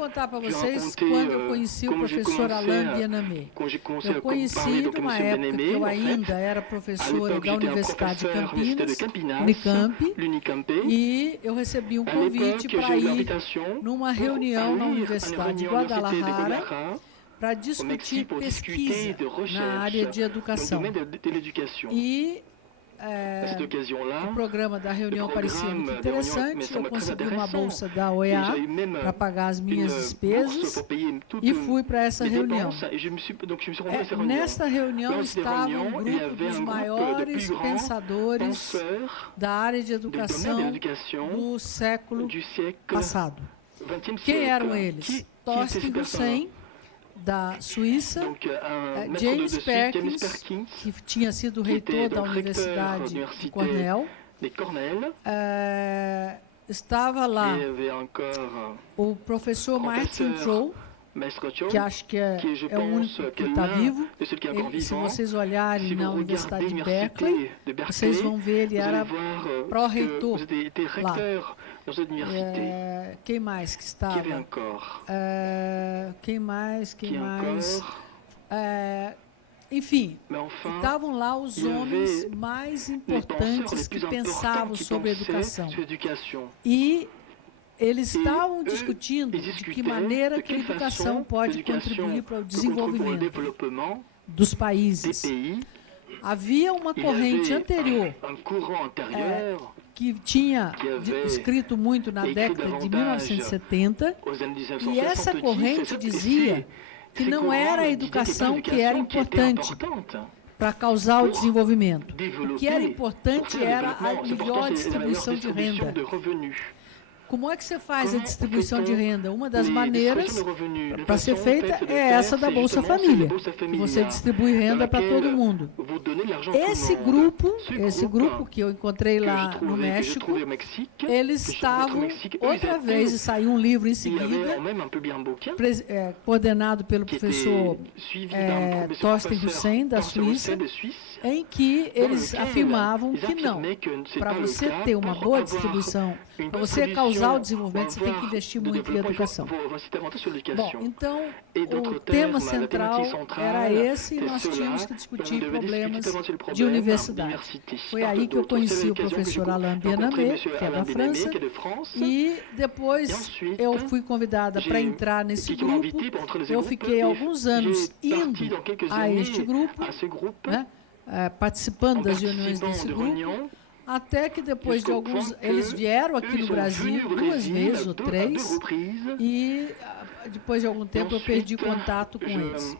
contar para vocês quando eu conheci o professor Alain Bienaimé. Eu conheci numa época que eu ainda era professora da Universidade de Campinas, Unicamp, e eu recebi um convite para ir numa reunião na Universidade de Guadalajara para discutir pesquisa na área de educação. E o programa da reunião parecia muito interessante, eu consegui uma bolsa da OEA para pagar as minhas despesas e fui para essa reunião. Nesta reunião estava um grupo dos maiores pensadores da área de educação do século passado. Quem eram eles? Thorsten Hussein, da Suíça, James Perkins, que tinha sido reitor da Universidade de Cornell, estava lá o professor Martin Troll, que acho que é o único que está vivo. Ele, se vocês olharem na Universidade de Berkeley, vocês vão ver, ele era pró-reitor lá. Quem mais que estava? Quem mais? Enfim, estavam lá os homens mais importantes que pensavam sobre a educação. E eles estavam discutindo de que maneira que a educação pode contribuir para o desenvolvimento dos países. Havia uma corrente anterior que tinha escrito muito na década de 1970, e essa corrente dizia que não era a educação que era importante para causar o desenvolvimento. O que era importante era a melhor distribuição de renda. Como é que você faz a distribuição de renda? Uma das maneiras para ser feita é essa da Bolsa Família, que você distribui renda para todo mundo. Esse grupo que eu encontrei lá no México, eles estavam, outra vez, e saiu um livro em seguida, coordenado pelo professor Thorsten Hussein, da Suíça, em que eles afirmavam que não, para você ter uma boa distribuição, para você causar o desenvolvimento, você tem que investir muito em educação. Bom, então, o tema central era esse, e nós tínhamos que discutir problemas de universidade. Foi aí que eu conheci o professor Alain Bienaimé, que é da França, e depois eu fui convidada para entrar nesse grupo. Eu fiquei alguns anos indo a este grupo, né, participando das reuniões desse grupo, até que depois de alguns... Eles vieram aqui no Brasil 2 vezes ou 3, e depois de algum tempo eu perdi contato com eles.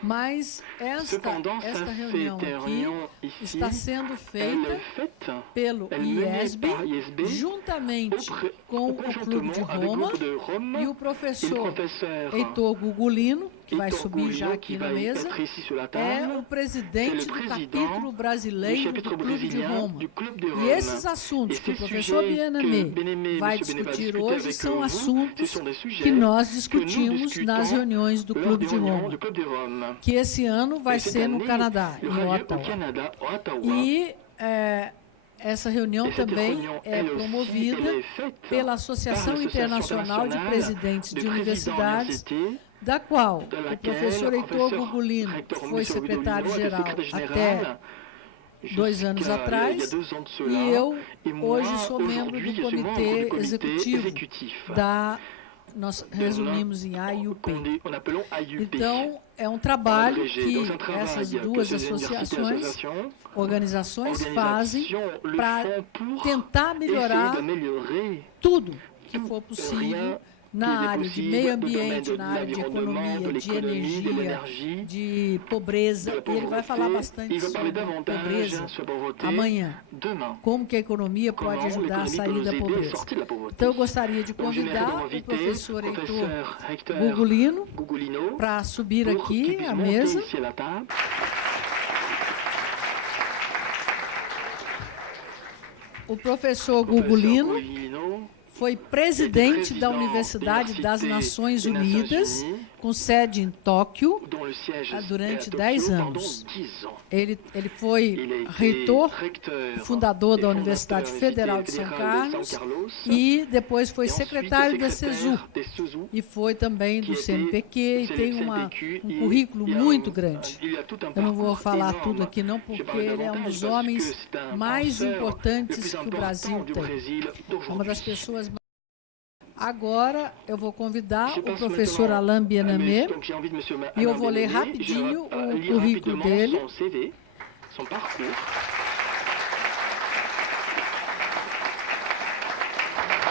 Mas esta reunião aqui está sendo feita pelo IESB, juntamente com o Clube de Roma, e o professor Heitor Gugulino, que vai subir já aqui na mesa, é o presidente do capítulo brasileiro do Clube de Roma. E esses assuntos que o professor Bienaimé vai discutir hoje são assuntos que nós discutimos nas reuniões do Clube de Roma, que esse ano vai ser no Canadá, em Ottawa. E essa reunião também é promovida pela Associação Internacional de Presidentes de Universidades, da qual o professor Heitor Gugulino foi secretário-geral até 2 anos atrás, e eu hoje sou membro do comitê executivo da... Nós resumimos em AIUP. Então, é um trabalho que essas 2 organizações fazem para tentar melhorar tudo que for possível na área de meio ambiente, na área de economia, de energia, de pobreza. E ele vai falar bastante sobre pobreza amanhã. Como que a economia pode ajudar a sair da pobreza. Então, eu gostaria de convidar o professor Heitor Gugulino para subir aqui à mesa. O professor Gugulino foi presidente da Universidade das Nações Unidas, com sede em Tóquio durante 10 anos. Ele foi reitor, fundador da Universidade Federal de São Carlos e depois foi secretário da CESU e foi também do CNPq e tem um currículo muito grande. Eu não vou falar tudo aqui não, porque ele é um dos homens mais importantes que o Brasil tem. É uma das pessoas mais... Agora, eu vou convidar o professor Alain Bienamé e eu vou ler rapidinho o currículo dele.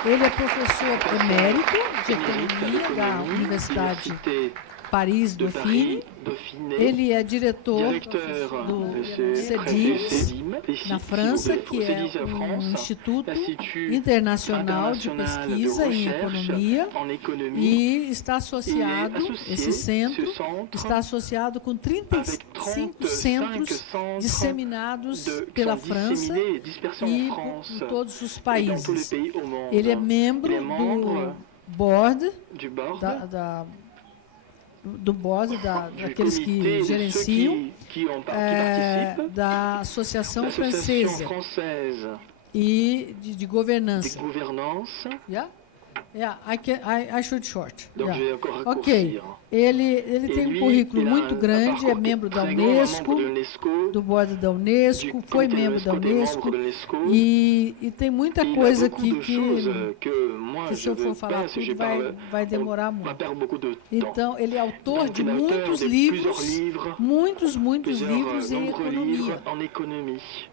Ele é professor emérito de economia da Universidade Paris-Dauphine. Ele é diretor do CEDIM, na França, que é um instituto internacional de pesquisa em economia, e está associado, esse centro está associado com 35 centros disseminados pela França e por todos os países. Ele é membro do board daqueles que gerenciam da Associação Francesa e de governança. Yeah, I should short. Yeah. Ok. Ele tem um currículo muito grande, é membro da Unesco, do board da Unesco, foi membro da Unesco, e tem muita coisa aqui que se eu for falar tudo vai demorar muito. Então, ele é autor de muitos livros, muitos livros em economia.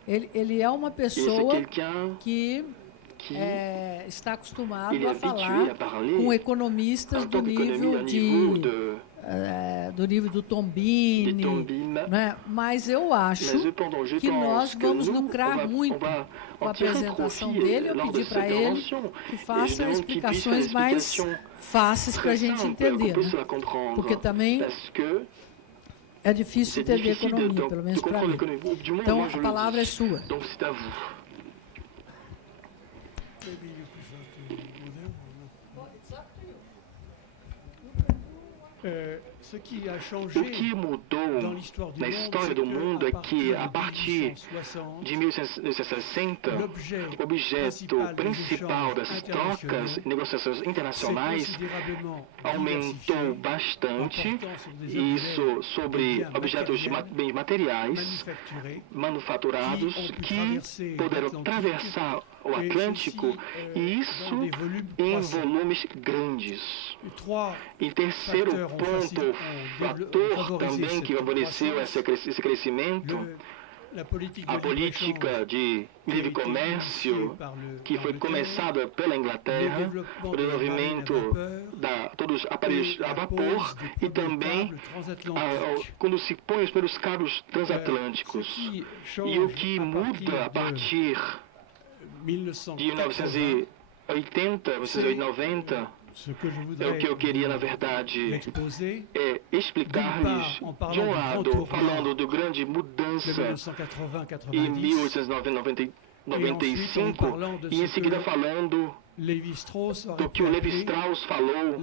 Ele é uma pessoa que está acostumado a falar com economistas do nível do Tombini, né? Mas eu acho que nós vamos lucrar muito com a apresentação dele. Eu pedi para ele que faça explicações mais fáceis para a gente entender, né? Porque também é difícil entender economia, pelo menos para mim. Então, a palavra é sua. O que mudou na história do mundo é que, a partir de 1860, o objeto principal das trocas e negociações internacionais aumentou bastante, isso sobre objetos de bens materiais manufaturados que puderam atravessar o Atlântico, e isso em volumes grandes. Em terceiro ponto, o fator também que favoreceu esse crescimento, a política de livre comércio que foi começada pela Inglaterra, o desenvolvimento de todos os aparelhos a vapor e também quando se põe os primeiros cabos transatlânticos. E o que muda a partir de 1980, 1990, é o que eu queria, na verdade, explicar-lhes, de um lado, falando do grande mudança em 1895, e em seguida falando do que o Levi-Strauss falou,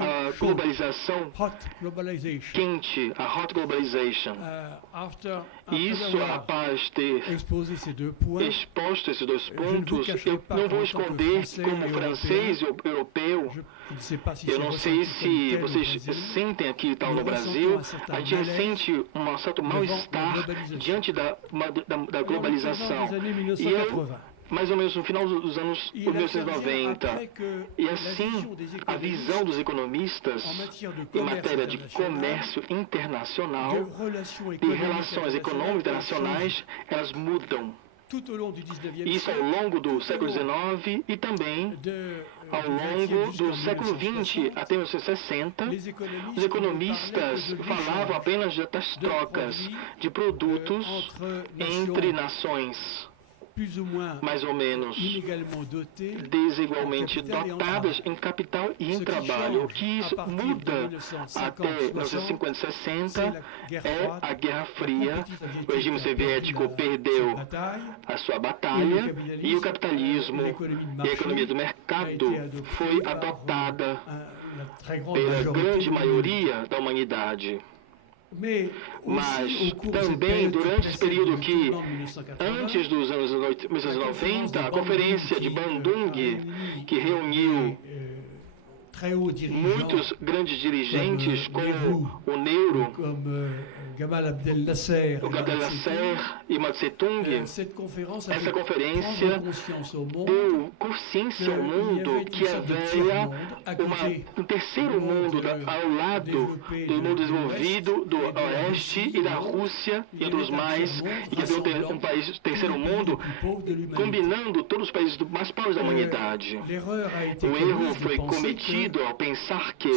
a globalização quente, a hot globalization. Isso, após ter exposto esses dois pontos, eu não vou esconder que, como francês e europeu, eu não sei se vocês sentem aqui tal no Brasil, a gente sente um certo mal-estar diante da globalização. E eu, mais ou menos no final dos anos 1990. E assim, a visão dos economistas em matéria de comércio internacional e relações econômicas internacionais, elas mudam. Isso ao longo do século XIX e também ao longo do século XX até 1960, os economistas falavam apenas das trocas de produtos entre nações mais ou menos desigualmente dotadas em capital e em trabalho. O que isso muda até 1950 e 60 é a Guerra Fria. O regime soviético perdeu a sua batalha e o capitalismo e a economia do mercado foi adotada pela grande maioria da humanidade. Mas também durante esse período que, antes dos anos 1990, a Conferência de Bandung, que reuniu muitos grandes dirigentes, como o Neuro, Gamal Abdel Nasser e Mao Tse-tung, essa conferência deu consciência ao mundo que haveria um terceiro mundo ao lado do mundo desenvolvido, do Oeste e da Rússia e outros mais, e que havia um país terceiro mundo, combinando todos os países mais pobres da humanidade. O erro foi cometido ao pensar que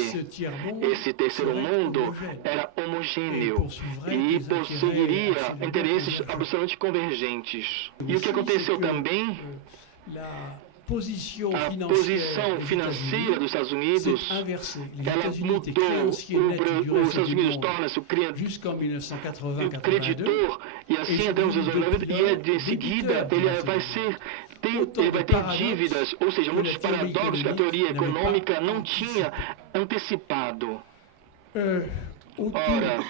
esse terceiro mundo era homogêneo e possuiria interesses absolutamente convergentes. E o que aconteceu também, a posição financeira dos Estados Unidos, ela mudou. Os Estados Unidos torna-se o creditor, e assim até os anos 90, e de seguida ele vai ter dívidas, ou seja, muitos paradoxos que a teoria econômica não tinha antecipado. Ora,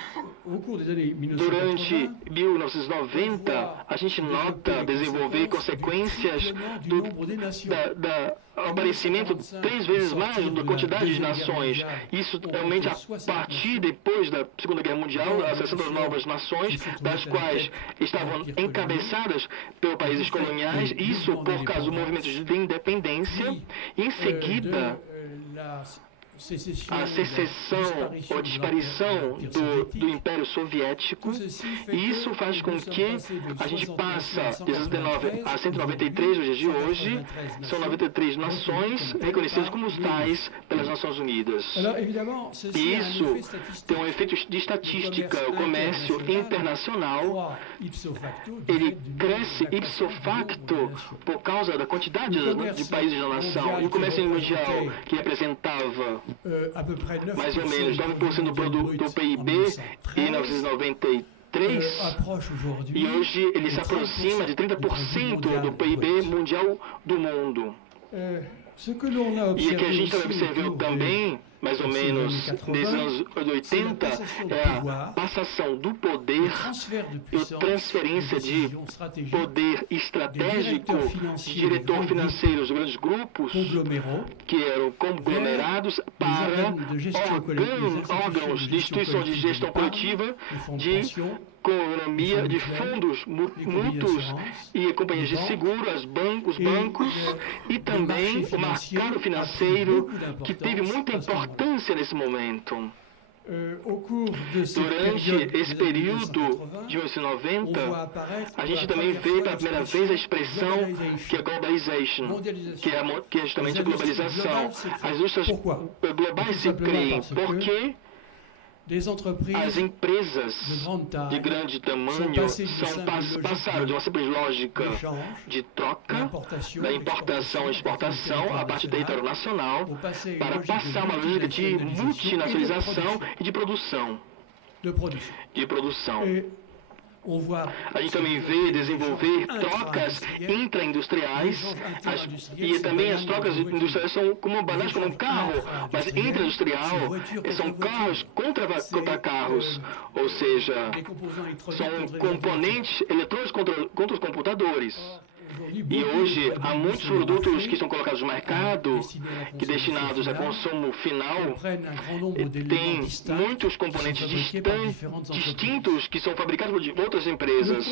durante 1990, a gente nota desenvolver consequências do aparecimento 3 vezes mais da quantidade de nações. Isso realmente a partir depois da Segunda Guerra Mundial, as 60 novas nações, das quais estavam encabeçadas pelos países coloniais, isso por causa do movimento de independência. Em seguida, a secessão ou disparição do Império Soviético, e isso faz com que a gente passa de 69 a 193 nos dias de hoje. São 93 nações reconhecidas como tais pelas Nações Unidas. E isso tem um efeito de estatística. O comércio internacional, ele cresce ipso facto por causa da quantidade de países da nação. E o comércio mundial, que representava mais ou menos 9% do PIB em 1993, e hoje ele se aproxima de 30% do PIB mundial do mundo. E o que a gente observou também, mais ou menos desde os anos 80, é a passação do poder e a transferência de poder estratégico de diretor financeiro dos grandes grupos, que eram conglomerados, para órgãos de instituição de gestão coletiva, de economia, de fundos mútuos e companhias de seguro, os bancos e também o mercado financeiro, que teve muita importância nesse momento. Durante esse período de 1990, a gente também vê pela primeira vez a expressão que é globalization, que é justamente a globalização. As indústrias globais se criam porque as empresas de grande tamanho passaram de uma simples lógica de troca, da importação e exportação a partir do território nacional, para passar uma lógica de multinacionalização e de produção. A gente também vê desenvolver trocas intraindustriais, e também as trocas industriais são como banais como um carro, mas intraindustrial são carros contra carros, ou seja, são componentes eletrônicos contra os computadores. E hoje há muitos produtos que são colocados no mercado, que destinados a consumo final, tem muitos componentes distintos que são fabricados por outras empresas.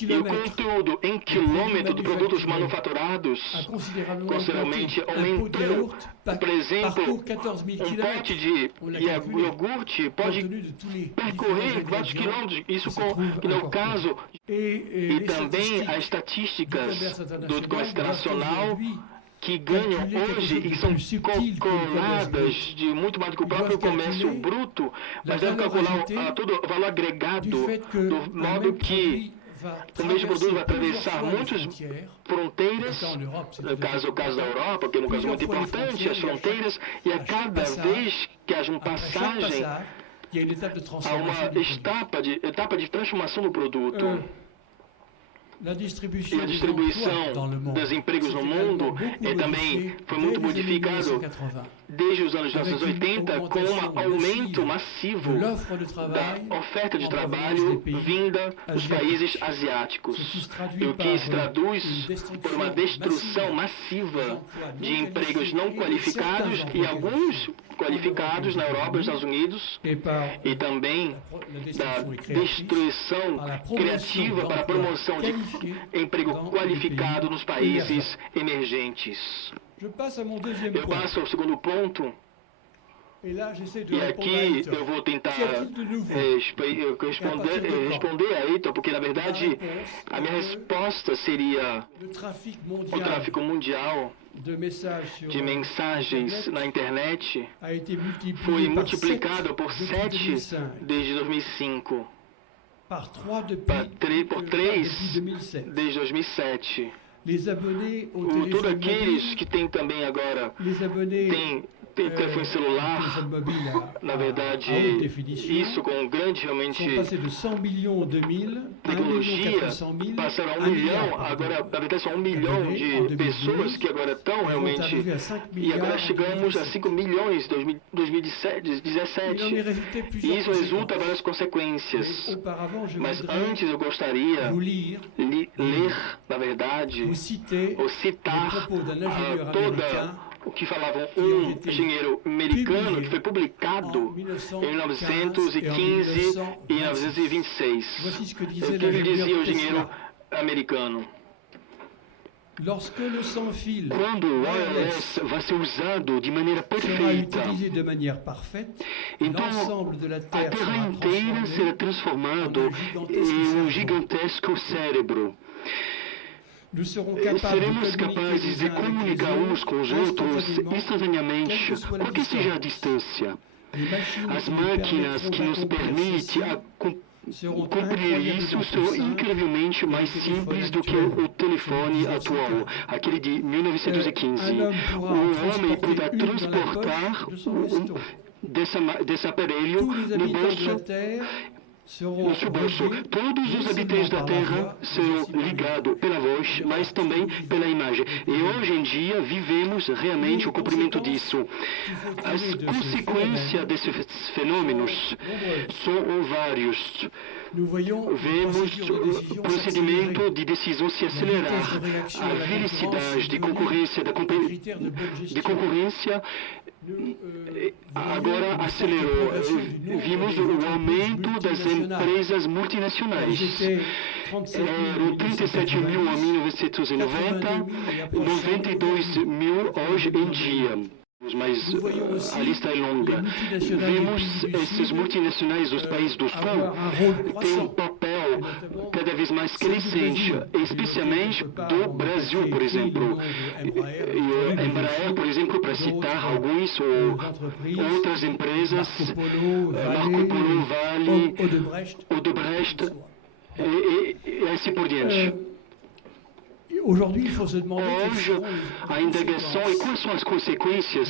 E o conteúdo em quilômetro de produtos manufaturados consideravelmente aumentou. Por exemplo, um pote de iogurte pode percorrer vários quilômetros, isso no caso. E também as estatísticas do comércio internacional que ganham hoje e são calculadas de muito mais do que o próprio comércio bruto, mas devem calcular todo o valor agregado, do modo que o mesmo produto vai atravessar muitas fronteiras, o caso da Europa, que é um caso muito importante, as fronteiras, e a cada vez que haja uma passagem, há uma etapa de transformação do produto. E a distribuição dos empregos no mundo também foi muito modificado desde os anos 1980, com um aumento massivo da oferta de trabalho vinda dos países asiáticos, o que se traduz por uma destruição massiva de empregos não qualificados e alguns qualificados na Europa e nos Estados Unidos, e também da destruição criativa para a promoção de emprego qualificado nos países emergentes. Eu passo ao segundo ponto, e aqui eu vou tentar responder a Heitor, porque na verdade a minha resposta seria o tráfico mundial de mensagens na internet foi multiplicado por 7 desde 2005, por 3 desde 2007. Todos aqueles que têm também agora tem telefone celular, na verdade, isso com grande realmente tecnologia, passaram a 1 milhão, agora na verdade são 1 milhão de pessoas que agora estão realmente, e agora chegamos a 5 milhões em 2017, e isso resulta em várias consequências. Mas antes eu gostaria de ler, na verdade, ou citar toda o que falava um engenheiro americano que foi publicado em 1915 e 1926. O que dizia o engenheiro americano? Quando o wireless vai ser usado de maneira perfeita, então a Terra inteira será transformada em um gigantesco cérebro. Seremos capazes de comunicar uns com os outros instantaneamente, porque seja a distância. As máquinas que nos permitem cumprir isso são incrivelmente mais simples do que o telefone atual, aquele de 1915. O homem poderá transportar desse aparelho no bolso. No seu bolso, todos os habitantes da Terra são ligados pela voz, mas também pela imagem. E hoje em dia vivemos realmente o cumprimento disso. As consequências desses fenômenos são vários. Vemos o procedimento de decisão se acelerar, a velocidade de concorrência, agora acelerou. Vimos o aumento das empresas multinacionais. Eram 37 mil em 1990, 92 mil hoje em dia. Mas a lista é longa. Vemos esses multinacionais dos países do Sul têm um papel cada vez mais crescente, especialmente do Brasil, por exemplo. E a Embraer, por exemplo, para citar alguns, ou outras empresas, Marco Polo, Vale, Odebrecht, e assim por diante. Hoje, a indagação é quais são as consequências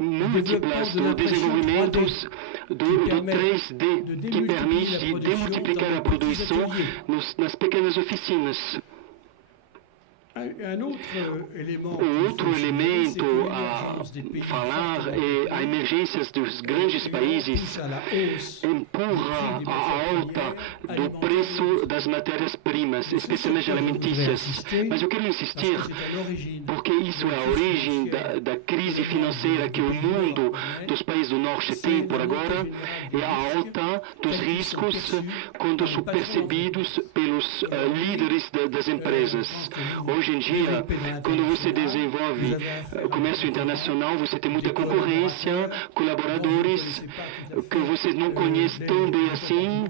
múltiplas do desenvolvimento do 3D, que permite demultiplicar a produção nas pequenas oficinas. O outro elemento a falar é a emergência dos grandes países empurra a alta do preço das matérias-primas, especialmente alimentícias. Mas eu quero insistir, porque isso é a origem da crise financeira que o mundo dos países do norte tem por agora, é a alta dos riscos quando são percebidos pelos líderes das empresas. Hoje em dia, quando você desenvolve comércio internacional, você tem muita concorrência, colaboradores que você não conhece tão bem assim,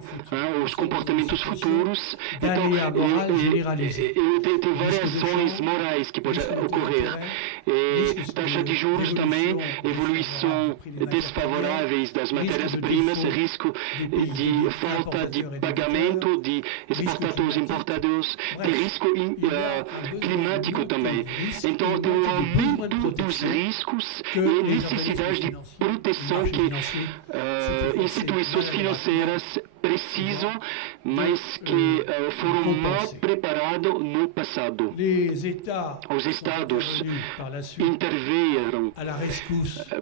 os comportamentos futuros. Então, tem variações morais que podem ocorrer. E taxa de juros também, evolução desfavoráveis das matérias-primas, risco de falta de pagamento de exportadores e importadores, tem risco climático também. Então, tem um aumento dos riscos e necessidade de proteção que instituições financeiras precisam, mas que foram mal preparados no passado. Os Estados intervieram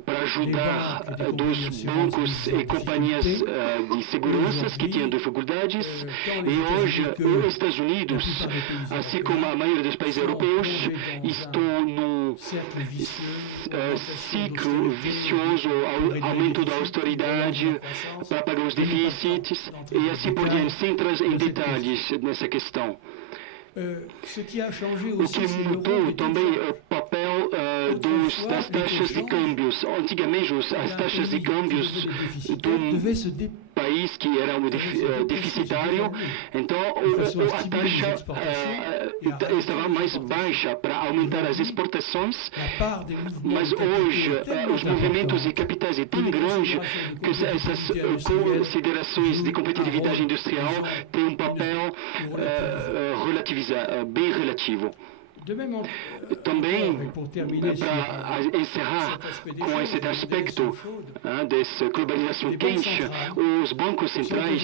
para ajudar dos bancos e companhias de segurança que tinham dificuldades, e hoje os Estados Unidos, assim como a maioria dos países europeus, estão num ciclo vicioso, aumento da austeridade para pagar os déficits, e assim por diante, sem entrar em detalhes nessa questão. O que mudou também é o papel das taxas de câmbios. Antigamente, as taxas de câmbios do país que era deficitário, então a taxa estava mais baixa para aumentar as exportações, mas hoje os movimentos de capitais são tão grandes que essas considerações de competitividade industrial têm um papel bem relativo. Também, para encerrar com esse aspecto dessa globalização quente, os bancos centrais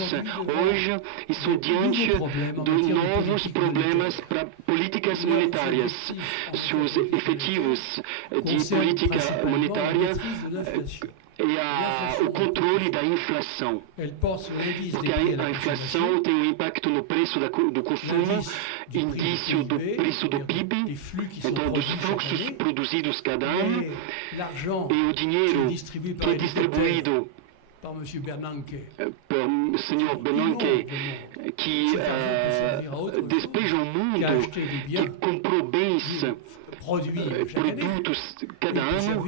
hoje estão diante de novos problemas para políticas monetárias. Seus efetivos de política monetária e o controle da inflação. Porque a inflação tem um impacto no preço do consumo, indício do preço do PIB, então dos fluxos produzidos cada ano, e o dinheiro que é distribuído pelo Sr. Bernanke, que despeja o mundo, que comprou bens, produtos cada ano,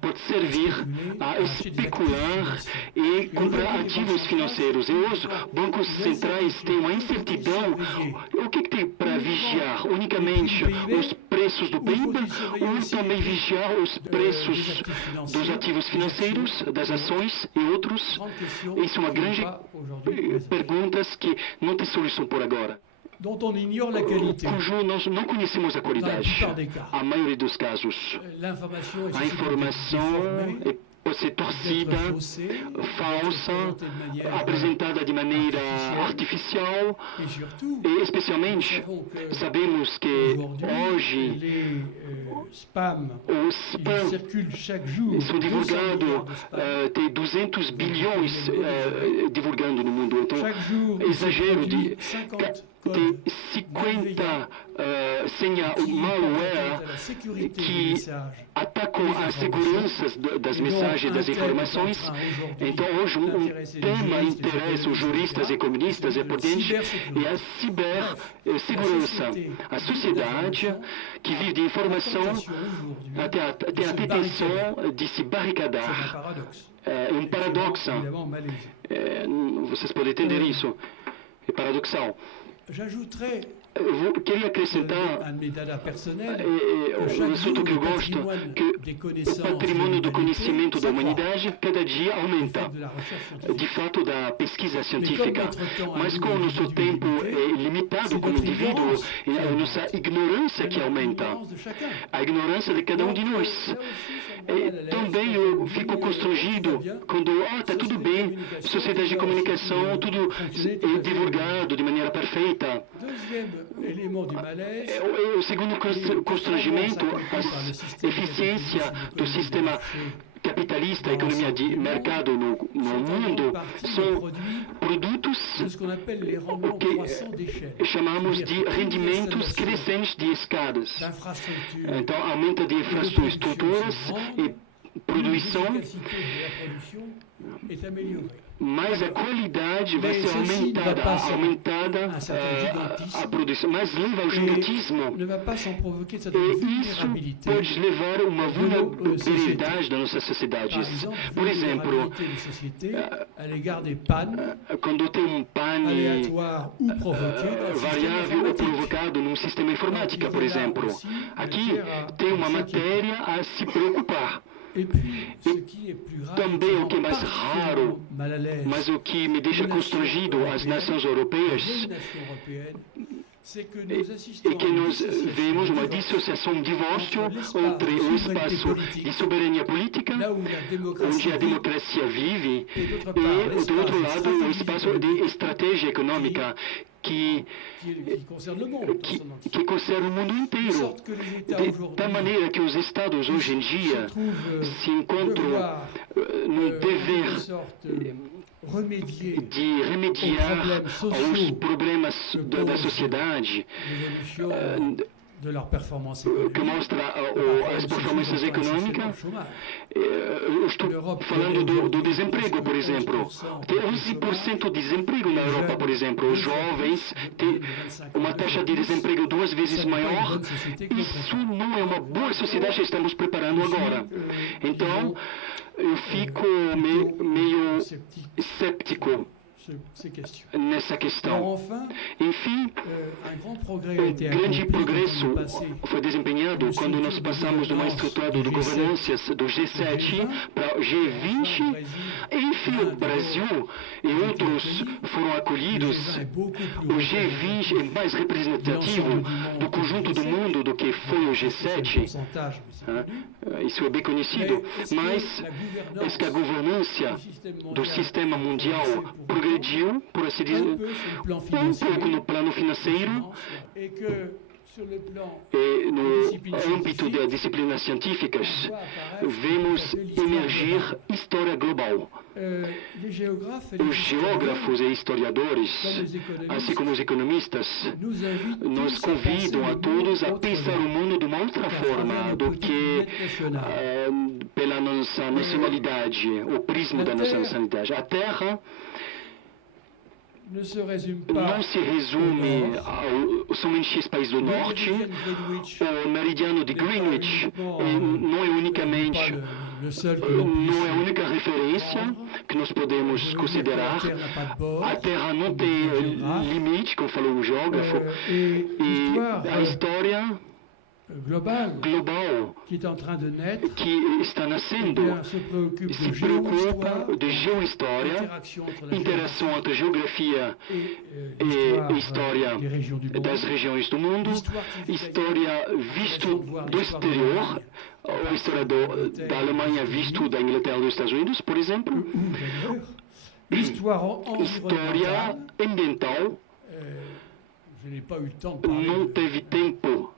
pode servir a especular e comprar ativos financeiros. E os bancos centrais têm uma incertidão. O que tem para vigiar? Unicamente os preços do PIB ou também vigiar os preços dos ativos financeiros, das ações e outros? Isso é uma grande pergunta que não tem solução por agora. Cujo nós não conhecemos a qualidade. A maioria dos casos, a informação pode ser torcida, falsa, apresentada de maneira artificial, e especialmente sabemos que hoje os spam são divulgados, tem 200 bilhões divulgando no mundo, então exagero de tem 50 senha malware que atacam a segurança das mensagens, das informações. Então, hoje, um tema interessa os juristas e comunistas e potente é a cibersegurança. A sociedade que vive de informação tem a tentação de se barricadar. É um paradoxo. Vocês podem entender isso. É paradoxal. Eu queria acrescentar um assunto que eu gosto, que o patrimônio do conhecimento da humanidade cada dia aumenta, de fato, da pesquisa científica. Mas com o nosso tempo é limitado como indivíduo, é a nossa ignorância que aumenta, a ignorância de cada um de nós. Também eu fico constrangido quando está tudo bem, sociedade de comunicação, tudo é divulgado de maneira perfeita. O segundo constrangimento, a eficiência do sistema capitalista, a economia de mercado no mundo, são produtos que chamamos de rendimentos crescentes de escadas. Então, aumento de infraestruturas e produção, mais a qualidade vai ser aumentada a produção, mas leva ao gigantismo. E isso pode levar a uma vulnerabilidade das nossas sociedades. Por exemplo, quando tem um pane variável ou provocado num sistema informático, por exemplo, aqui tem uma matéria a se preocupar. E também o que é mais raro, mas o que me deixa constrangido, as nações europeias, é que nós vemos uma dissociação, um divórcio entre o espaço de soberania política, onde a democracia vive, e, do outro lado, o espaço de estratégia econômica, que concerne o mundo inteiro. De tal maneira que os Estados, hoje em dia, se encontram no dever de remediar aos problemas da sociedade, que mostra as performances econômicas. Eu estou falando do desemprego, por exemplo. Tem 11% de desemprego na Europa, por exemplo. Os jovens têm uma taxa de desemprego 2 vezes maior. Isso não é uma boa sociedade que estamos preparando agora. Então, eu fico meio escéptico nessa questão. Enfim, um grande progresso foi desempenhado quando nós passamos de uma estrutura de governança do G7 para o G20. Enfim, o Brasil e outros foram acolhidos. O G20 é mais representativo do conjunto do mundo do que foi o G7. Isso é bem conhecido. Mas é que a governança do sistema mundial progrediu, por assim dizer, um pouco no plano financeiro e no âmbito das disciplinas científicas, vemos emergir história global. Os geógrafos e historiadores, assim como os economistas, nos convidam a todos a pensar o mundo de uma outra forma do que pela nossa nacionalidade, o prisma da nossa nacionalidade. A Terra não se resume somente aos países do norte. O meridiano de Greenwich não é unicamente, não é a única referência que nós podemos considerar. A Terra não tem limite, como falou o geógrafo, e a história global que está nascendo se preocupa de geohistória, interação entre geografia e história das regiões do mundo, história visto do exterior, a história da Alemanha visto da Inglaterra e dos Estados Unidos, por exemplo, história ambiental. Não teve tempo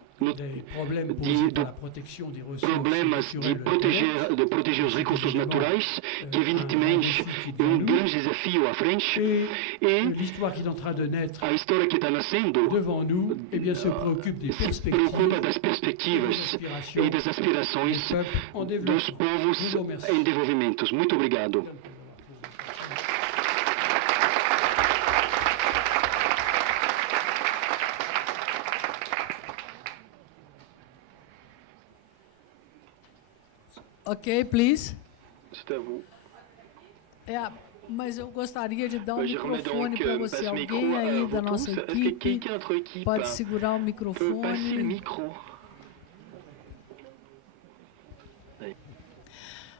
problemas de proteger os recursos naturais, que evidentemente é um grande desafio à frente, e a história que está nascendo se preocupa das perspectivas e das aspirações dos povos em desenvolvimento. Muito obrigado. Ok, please. Mas eu gostaria de dar um microfone para você. Alguém aí da nossa equipe pode segurar o microfone.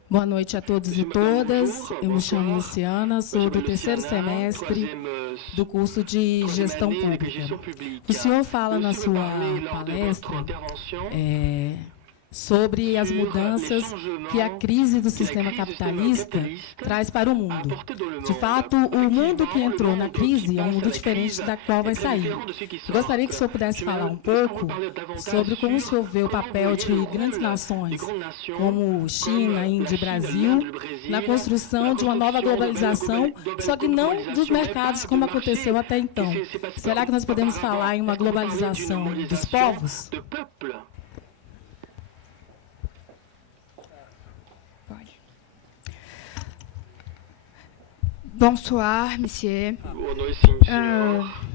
Boa noite a todos e todas. Eu me chamo Luciana, sou do 3º semestre do curso de Gestão Pública. O senhor fala na sua palestra sobre as mudanças que a crise do sistema capitalista traz para o mundo. De fato, o mundo que entrou na crise é um mundo diferente da qual vai sair. Eu gostaria que o senhor pudesse falar um pouco sobre como o senhor vê o papel de grandes nações, como China, Índia e Brasil, na construção de uma nova globalização, só que não dos mercados como aconteceu até então. Será que nós podemos falar em uma globalização dos povos? Bonsoir, monsieur. Boa noite, senhor.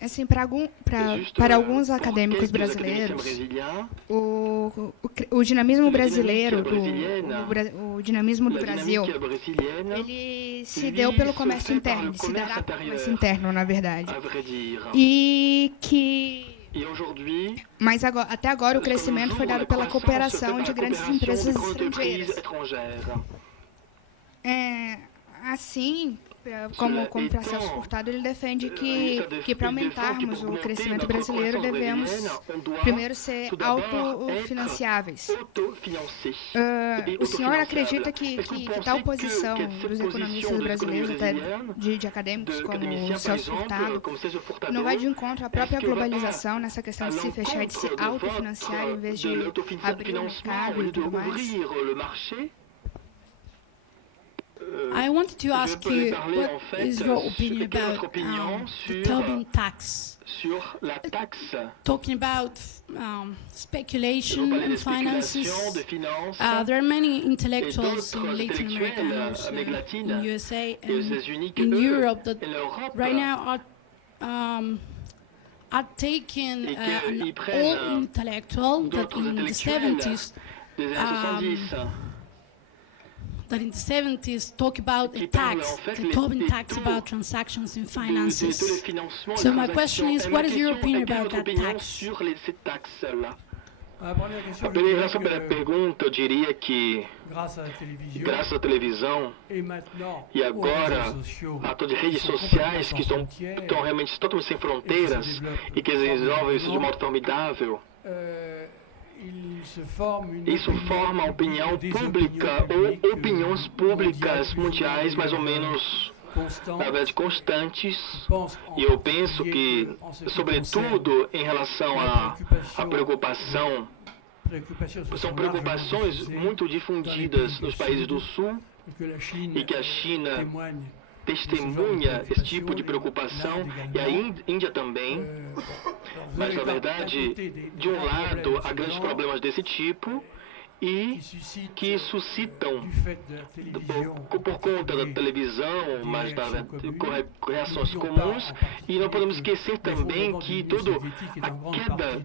Assim, para alguns acadêmicos brasileiros, o dinamismo brasileiro, o dinamismo do Brasil, ele se deu pelo comércio interno, se dará pelo comércio interno, na verdade. Mas até agora o crescimento foi dado pela cooperação de grandes empresas estrangeiras. Assim, como para Celso Furtado, ele defende que para aumentarmos o crescimento brasileiro, devemos primeiro ser autofinanciáveis. O senhor acredita que tal posição dos economistas brasileiros, até de acadêmicos como o Celso Furtado, não vai de encontro à própria globalização nessa questão de se fechar e de se autofinanciar em vez de abrir o mercado e tudo mais? I wanted to ask you, what is your opinion about the Tobin tax? Talking about speculation and finances, there are many intellectuals in Latin America, in USA, and in Europe that right now are taking an old intellectual that in the 70s. That in the 70s talk about a tax, the Tobin tax about transactions in finances. So my question is, what is your opinion about that tax? A primeira pergunta, eu diria que, graças à televisão e agora a todas as redes sociais que estão realmente totalmente sem fronteiras e que desenvolvem isso de modo formidável, isso forma a opinião pública ou opiniões públicas mundiais mais ou menos, na verdade, constantes. E eu penso que, sobretudo em relação à preocupação, são preocupações muito difundidas nos países do Sul e que a China testemunha esse tipo de preocupação, e a Índia também. Mas, na verdade, de um lado, há grandes problemas desse tipo e que suscitam, por conta da televisão, mas com reações comuns. E não podemos esquecer também que a queda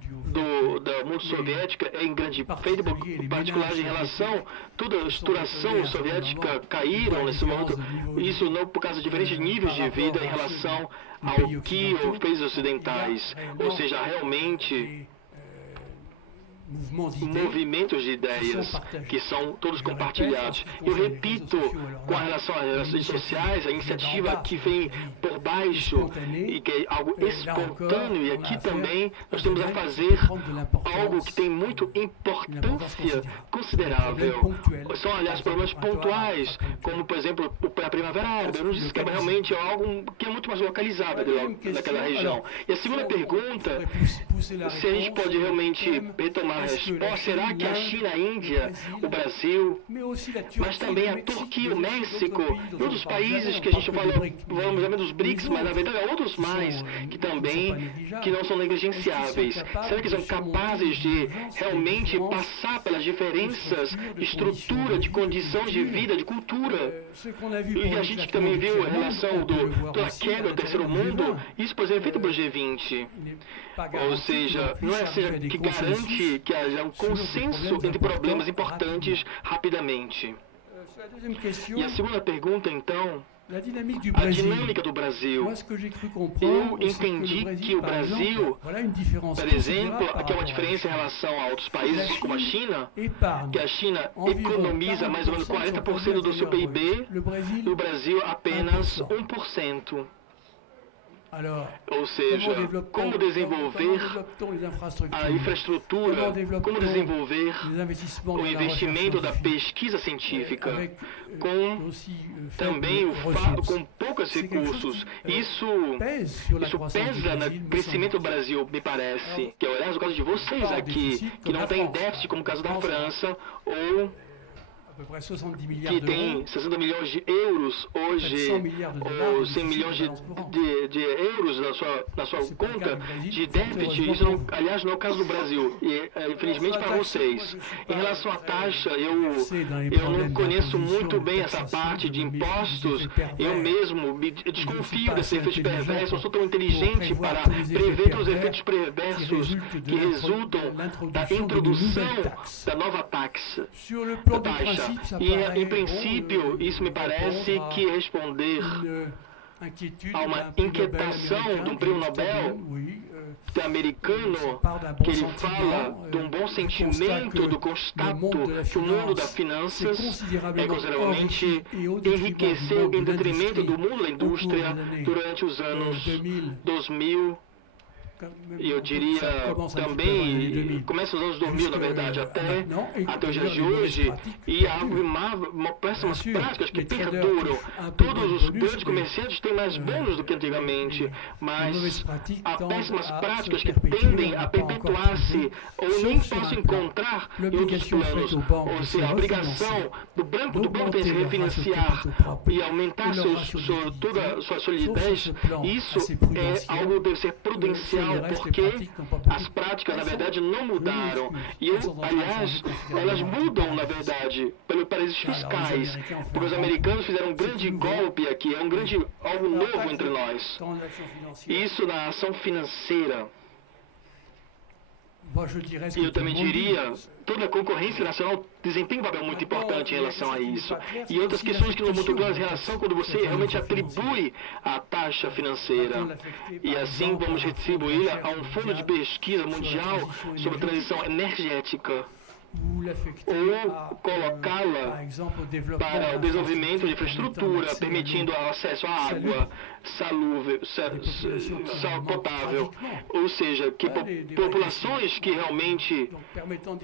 da União Soviética é em grande feita, em particular em relação, toda a estruturação soviética caíram nesse momento, isso não por causa de diferentes níveis de vida em relação ao que os países ocidentais, ou seja, realmente movimentos de ideias que são todos compartilhados. Eu repito, com relação às redes sociais, a iniciativa que vem por baixo e que é algo espontâneo, e aqui também nós temos a fazer algo que tem muito importância considerável. São, aliás, problemas pontuais, como, por exemplo, a Primavera Árabe. Eu não disse que é realmente algo que é muito mais localizado naquela região. E a segunda pergunta, se a gente pode realmente retomar a resposta, será que a China, a Índia, o Brasil, mas também a Turquia, o México, e outros países que a gente falamos dos BRICS, mas na verdade há outros mais que não são negligenciáveis. Será que são capazes de realmente passar pelas diferenças de estrutura, de condições de vida, de cultura? E a gente também viu a relação da queda do terceiro mundo, isso, por exemplo, é feito pelo G20. Ou seja, não é que garante que haja um consenso entre problemas importantes rapidamente. E a segunda pergunta, então, a dinâmica do Brasil. Eu entendi que o Brasil, por exemplo, aqui há uma diferença em relação a outros países como a China, que a China economiza mais ou menos 40% do seu PIB, e o Brasil apenas 1%. Ou seja, como desenvolver a infraestrutura, como desenvolver o investimento da pesquisa científica, com poucos recursos. Isso pesa no crescimento do Brasil, me parece. Que, aliás, o caso de vocês aqui, que não tem déficit, como o caso da França, ou que tem 60 milhões de euros hoje, ou 100 milhões de euros na sua conta de déficit. Isso, não, aliás, não é o caso do Brasil, e infelizmente para vocês. Em relação à taxa, eu não conheço muito bem essa parte de impostos. Eu mesmo desconfio desse efeito perverso. Não sou tão inteligente para prever todos os efeitos perversos que resultam da introdução da nova taxa. E, em princípio, isso me parece que responder a uma inquietação de um prêmio Nobel americano, que ele fala de um bom sentimento, do constato que o mundo das finanças é consideravelmente enriqueceu em detrimento do mundo da indústria durante os anos 2000. E eu diria também, começa os anos 2000, na verdade, até os dias de hoje, e há péssimas práticas que perduram. Todos os grandes comerciantes têm mais bônus do que antigamente, mas há péssimas práticas que tendem a perpetuar-se, ou nem posso encontrar em outros planos. Ou seja, a obrigação do banco tem se refinanciar e aumentar toda a sua solidez, isso é algo que deve ser prudencial, porque as práticas, na verdade, não mudaram. E, aliás, elas mudam, na verdade, pelos paraísos fiscais. Porque os americanos fizeram um grande golpe aqui, é algo novo entre nós. Isso na ação financeira. E eu também diria, toda a concorrência nacional desempenha um papel muito importante em relação a isso. E outras questões que não muito claras em relação quando você realmente atribui a taxa financeira. E assim vamos retribuí-la a um fundo de pesquisa mundial sobre a transição energética. Ou colocá-la para o desenvolvimento de infraestrutura, permitindo acesso à água potável, ou seja, que populações que realmente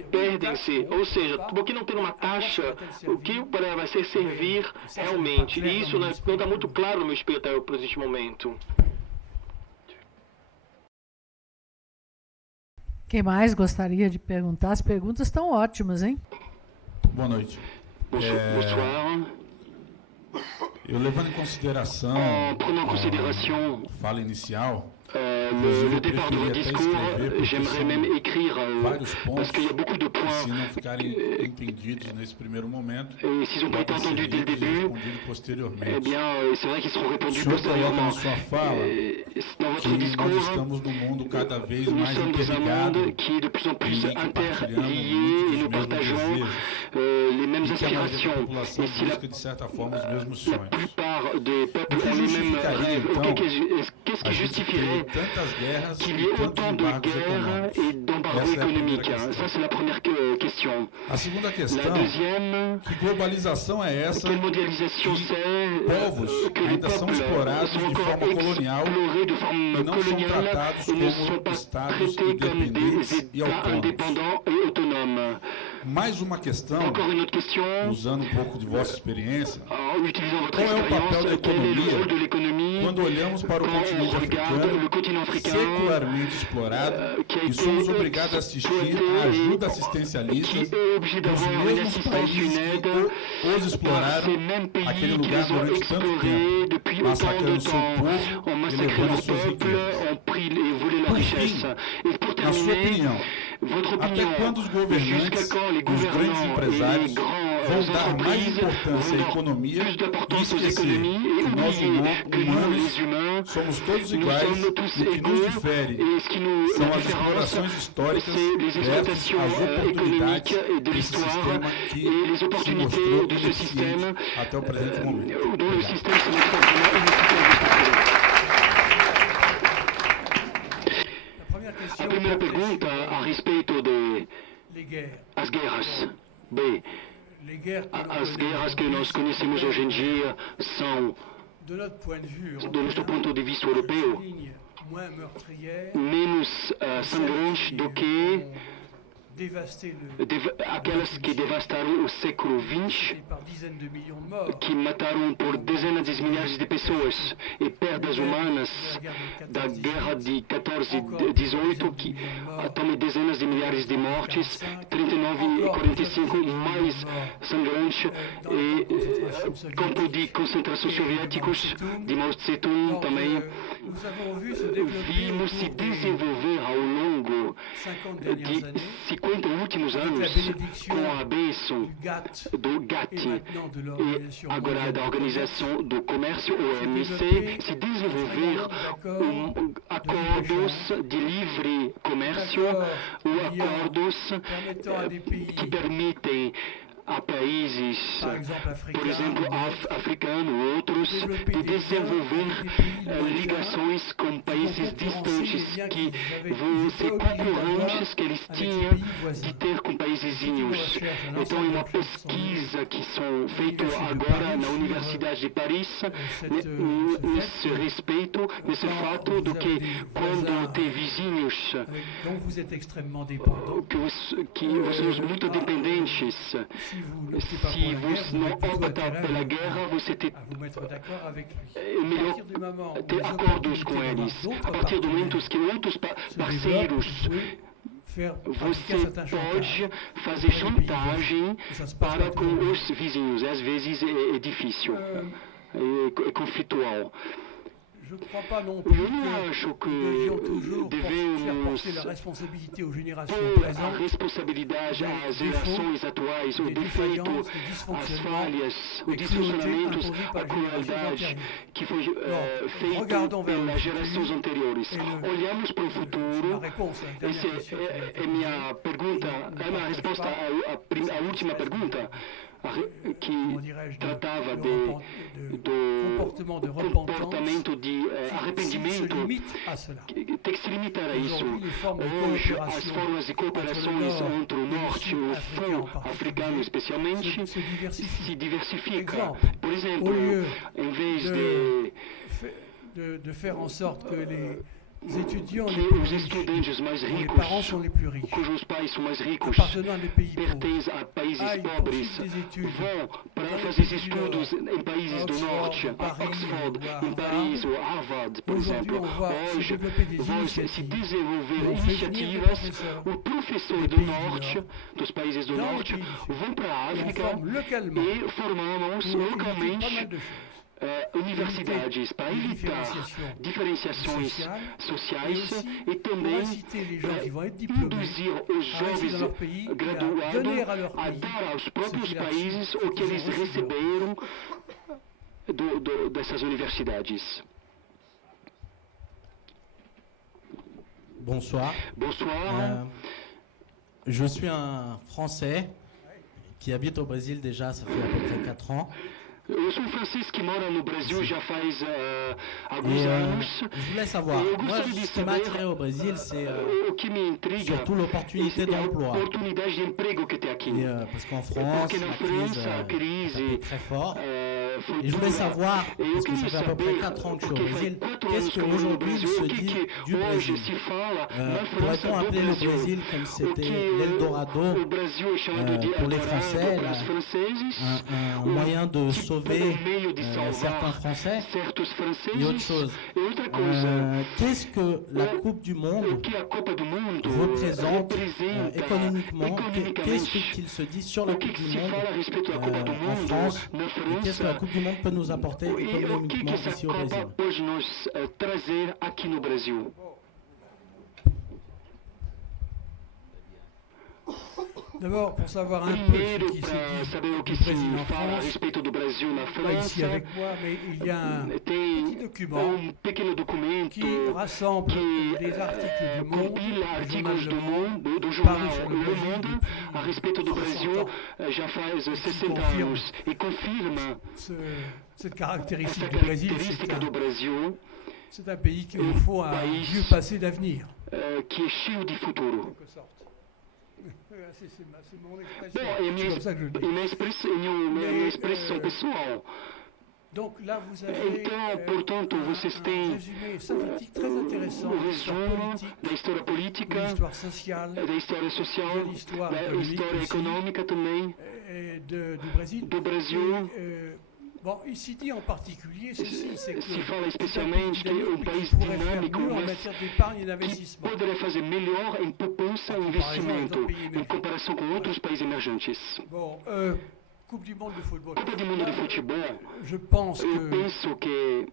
perdem-se, ou seja, porque não tem uma taxa, o que vai ser servir realmente, e isso não está muito claro no meu espírito para este momento. Quem mais gostaria de perguntar? As perguntas estão ótimas, hein? Boa noite. Eu levando em consideração a fala inicial, le départ de votre discours, j'aimerais même écrire parce qu'il y a beaucoup de points. Se não ficarem entendidos nesse primeiro momento, et s'ils n'ont pas été entendus dès le début, eh bien, c'est vrai qu'ils seront répondus postérieurement. Dans votre discours, nós estamos num mundo cada vez mais interligado, qui est de plus en plus interlié, et nous partageons les mêmes aspirations. Et si la plupart des peuples ont les mêmes rêves, qu'est-ce qui justifierait qu'il y ait autant de guerres et d'embargo économique? Ça, c'est la première question. La deuxième, quelle mondialisation c'est que les peuples sont encore explorés de forme coloniale et ne sont pas traités comme des États indépendants et autonomes. Mais uma questão, usando um pouco de vossa experiência, qual é o papel da economia quando olhamos para o continente africano secularmente explorado e somos obrigados a assistir à ajuda assistencialista dos mesmos países que os exploraram aquele lugar durante tanto tempo, massacrando seu povo e levando suas riquezas. Por fim, na sua opinião, até quando os governantes, os grandes empresários vão dar mais importância à economia e esquecer que nós humanos somos todos iguais e o que nos difere são as explorações históricas versus as oportunidades desse sistema que se mostrou ineficiente até o presente momento. A primeira pergunta a respeito das guerras. Bem, as guerras que nós conhecemos hoje em dia são, do nosso ponto de vista europeu, menos sangrantes do que aquelas que devastaram o século XX, que mataram por dezenas de milhares de pessoas, e perdas humanas da guerra de 14-18, que toma dezenas de milhares de mortes, 39 e 45 mais sangrantes, e campo de concentração soviéticos, de Mao Tse-tung também. Vimos se desenvolver ao longo de 50 últimos anos com a bênção do GATT e agora da Organização do Comércio, OMC, se desenvolver acordos de livre comércio ou acordos que permitem a países, por exemplo, africanos ou outros, de desenvolver ligações com países distantes que vão ser concorrentes que eles tinham de ter com países vizinhos. Então, é uma pesquisa que são feitas agora na Universidade de Paris nesse respeito, nesse fato do que quando tem vizinhos que vocês são muito dependentes. Se você não opta pela guerra, você tem melhor ter acordos com eles. A partir do momento que outros parceiros, você pode fazer chantagem para com os vizinhos. Às vezes é difícil, é conflitual. Eu não acho que devemos pôr a responsabilidade às gerações atuais, o defeito, as falhas, os disfuncionamentos, a crueldade que foi feito pelas gerações anteriores. Olhamos para o futuro, essa é minha pergunta, é uma resposta à última pergunta, que tratava do comportamento de arrependimento, tem que se limitar a isso. Hoje, as formas de cooperações entre o Norte e o Sul africano, especialmente, se diversificam. Por exemplo, em vez de faire en sorte que os estudantes mais ricos, cujos pais são mais ricos, pertencem a países pobres, vão para fazer estudos em países do norte, a Oxford, em Paris ou Harvard, por exemplo. Hoje vão se desenvolver iniciativas, os professores do norte, dos países do norte, vão para a África e formamos localmente universidades para evitar diferenciações sociais e também induzir os jovens graduados a dar aos próprios países o que eles receberam dessas universidades. Bonsoir. Bonsoir. Je suis un Français qui habite au Brésil déjà, ça fait à peu près 4 ans. Eu sou um francês que mora no Brasil já faz alguns anos. Je voulais savoir, moi, ce qui m'a attiré au Brésil, c'est surtout l'opportunité d'emploi. Oportunidade de emprego que tem aqui. Parce qu'en France, la crise est très forte. Et je voulais savoir, parce que ça fait à peu près 4 ans que je suis au Brésil, qu'est-ce qu'aujourd'hui il se dit du Brésil? Pourrait-on appeler le Brésil comme c'était l'Eldorado pour les Français, un moyen de sauver certains Français? Et autre chose, qu'est-ce que la Coupe du Monde représente économiquement? Qu'est-ce qu'il se dit sur la Coupe du Monde en France? Et qu'est-ce que la Coupe du Monde peut nous apporter économiquement ici au Brésil? D'abord, pour savoir un peu ce qui se dit du Brésil en France, pas ici avec moi, mais il y a un petit document qui rassemble des articles du Monde, du journal Le Monde, paru sur le Brésil a respeito do Brasil já faz 60 anos e confirma cette caractéristique du Brésil. C'est un pays qui nous faut un vieux passé d'avenir. Que é cheio de futuro. Bom, é minha expressão pessoal. Então, portanto, vocês têm um resumo da história política, da história social, da história econômica também do Brasil. Bom, ici dit en particulier, ceci, c'est que se fala especialmente que um país dinâmico, mas que poderia fazer melhor em poupança e investimento em comparação com outros países emergentes. Bom, Coupe du Monde de football. Copa do Mundo de futebol, eu penso que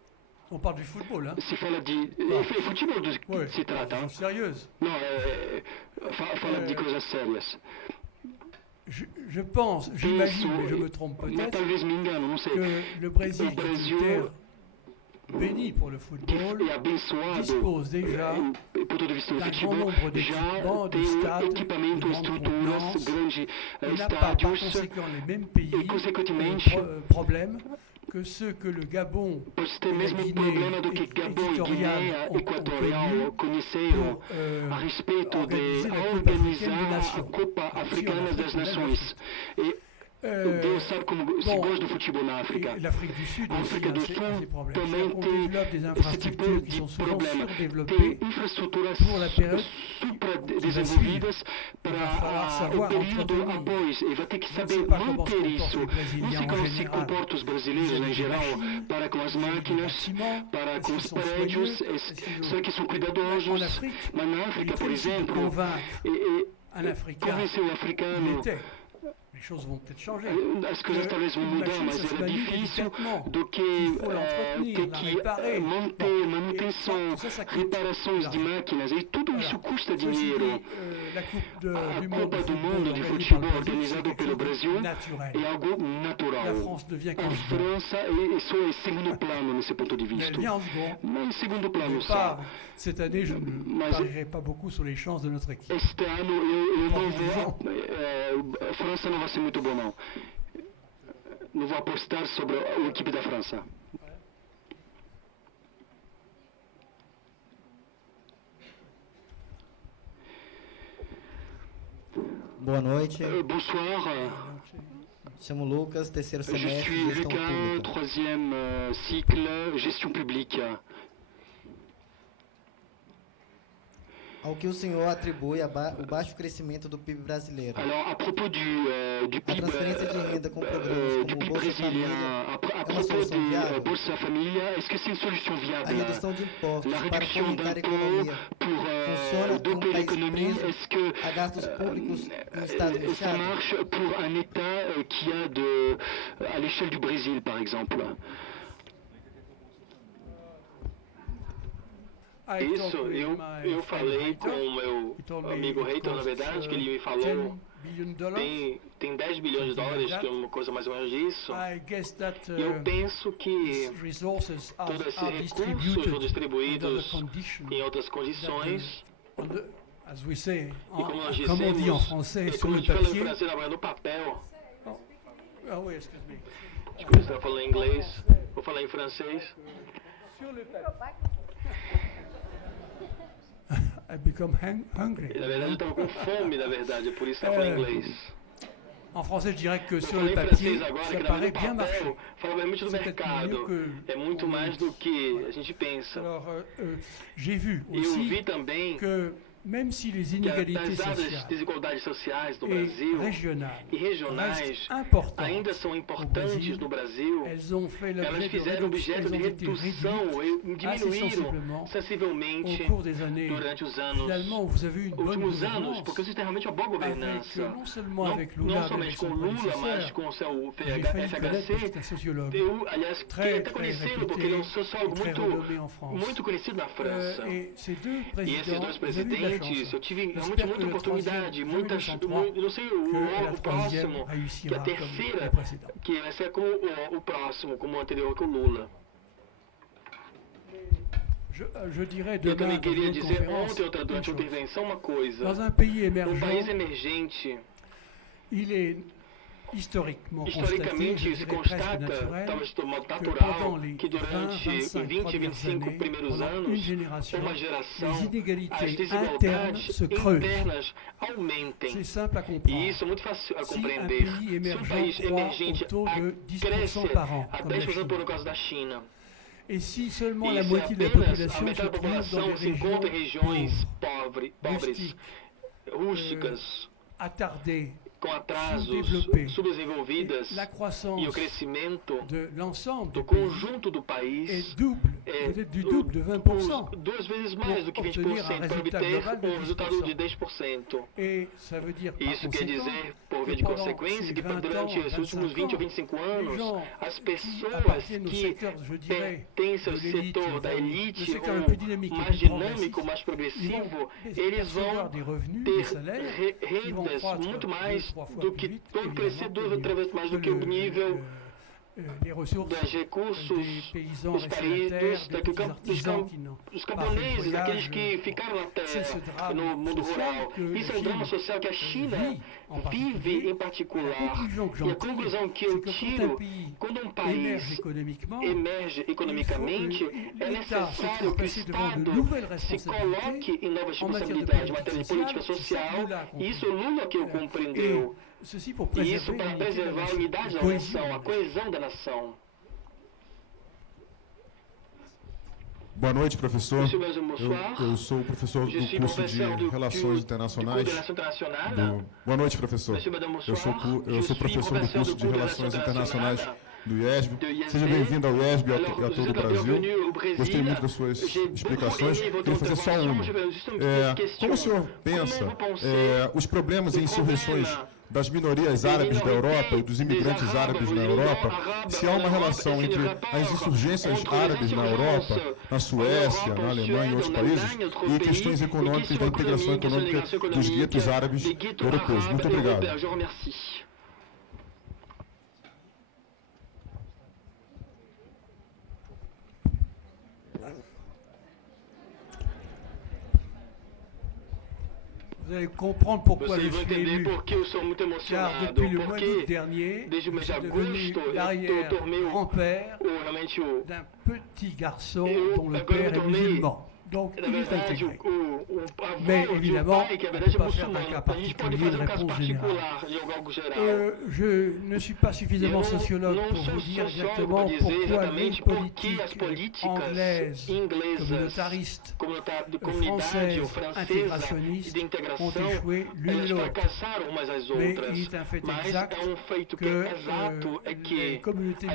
on parle du football, hein? se fala de futebol do que se trata. Sérieuse. Não, fala de coisas sérias. J'imagine, mais je me trompe peut-être, que le Brésil, qui est une terre bénie pour le football, dispose déjà d'un grand nombre d'équipements, de stades, de grandes contenances, et n'a pas par conséquent les mêmes pays problèmes que ceux que le Gabon et la Guinée équatoriale ont connus pour organiser la Coupe africaine des Nations. Deus sabe como se gosta do futebol na África. A África do Sul também tem esse tipo de problema. Tem infraestruturas supradesenvolvidas para o período após. E vai ter que saber manter isso. Não sei como se comportam os brasileiros em geral para com as máquinas, para com os prédios. Será que são cuidadosos? Mas na África, por exemplo, convencer o africano. Les choses vont peut-être changer. As coisas talvez vão mudar, mas era difícil do que ter que manter manutenção, reparações de máquinas, e tudo isso custa dinheiro. A Copa do Mundo de futebol organizada pelo Brasil é algo natural. A França isso é segundo plano nesse ponto de vista. Mas segundo plano só. Cette année, je ne parierai pas beaucoup sur les chances de notre équipe. Este ano eu não vou. A França não vai ser muito bom, não. Não vou apostar sobre a equipe da França. Boa noite. Bonsoir. Chamo Lucas, terceiro Je semestre suis de gestão Lucas, pública. troisième cycle, gestion publique. Ao que o senhor atribui o baixo crescimento do PIB brasileiro? Alors, à propos du PIB, a transferência de renda com programas como Bolsa Família à é uma solução propos viável? de Bolsa Família, est-ce que c'est une solution A viable? redução de impostos La para réduction fomentar a d'impôts economia pour funciona em doper país l'économie, preso est-ce que a gastos públicos em estado ça fechado? marche pour un État qui a à l'échelle du Brésil, par exemple? Isso, eu falei com o meu amigo Reitor, na verdade, que ele me falou tem 10 bilhões de dólares, que é uma coisa mais ou menos disso. E eu penso que todos esses recursos são distribuídos em outras condições. E como nós dissemos, como a gente fala em francês, no papel. Desculpa, você está falando em inglês, vou falar em francês. I become hungry. Na verdade, eu estava com fome, na verdade, por isso eu estava falando em inglês. En français, je dirais que sur le papier, ça paraît bien marcher. Fala realmente do mercado. É muito mais do que a gente pensa. Alors, j'ai vu eu aussi vi também que même si les que inégalités apesar das sociales desigualdades sociais do et Brasil régionales e regionais restent importantes ainda são importantes no Brasil, elles ont fait elas l'objet fizeram objeto de elles ont été redução réduites e assez diminuíram sensiblement sensivelmente au cours des années. durante os anos, Finalement, vous avez eu une bonne últimos anos, gouvernance porque vocês têm realmente uma boa governança. avec, non seulement Não, avec Lula, não somente com Lula, mas com o seu j'ai failli connaître parce que FHC. c'est un sociologue Eu, aliás, queria até conhecê-lo, porque ele é um sociólogo très renommé en France. muito conhecido na França. Et ces deux E esses dois presidentes, eu tive realmente muita oportunidade, eu não sei o próximo, que a terceira, que vai ser como o próximo, como o anterior, com o Lula. Je dirais Eu também demain, queria dans dizer une conférence, ontem, durante a intervenção, uma coisa. dans un pays Um país émergent, emergente, il est Historicamente, se constata, talvez de modo natural, que durante os 20 e 25 primeiros anos, uma geração, as desigualdades internas aumentem. E isso é muito fácil a compreender. Se um país emergente cresce a 10% por causa da China, et si seulement la e moitié de la population se trouve dans des régions pobres, rústicas, attardées, com atrasos, subdesenvolvidas, e o crescimento do conjunto do país é duas vezes mais do que 20%, para obter um resultado de 10%. Isso quer dizer, por via de consequência, que durante os últimos 20 ou 25 anos, as pessoas que pertencem ao setor da elite, ou mais dinâmico, mais progressivo, eles vão ter rendas muito mais do que vão crescer 2 ou 3 vezes mais do que o nível dos recursos dos países, dos camponeses, daqueles que ficaram na terra, no mundo rural. Isso é um drama social que a China vive em particular. E a conclusão que eu tiro, quando um país emerge economicamente, é necessário que o Estado se coloque em novas responsabilidades em matéria de política social. E isso Lula que o compreendeu. E isso para preservar a unidade da nação, a coesão da nação. Boa noite, professor. Eu sou o professor do curso de Relações Internacionais. Boa noite, professor. Eu sou professor do curso de Relações Internacionais do IESB. Seja bem-vindo ao IESB e a todo o Brasil. Gostei muito das suas explicações. Queria fazer só uma. Como o senhor pensa os problemas e insurreições das minorias árabes da Europa e dos imigrantes árabes na Europa, se há uma relação entre as insurgências árabes na Europa, na Suécia, na Alemanha e outros países, e questões econômicas e da integração econômica dos guetos árabes europeus. Muito obrigado. Vous allez comprendre pourquoi je suis ému. Car depuis le mois d'août dernier, je suis devenu l'arrière-grand-père d'un petit garçon dont le père est musulman. Donc, il est intégré. Mais évidemment, on ne peut pas faire d'un cas particulier une réponse générale. Je ne suis pas suffisamment sociologue pour vous dire exactement pourquoi les politiques anglaises, communautaristes, françaises, intégrationnistes ont échoué l'une l'autre. Mais il est un fait exact que les communautés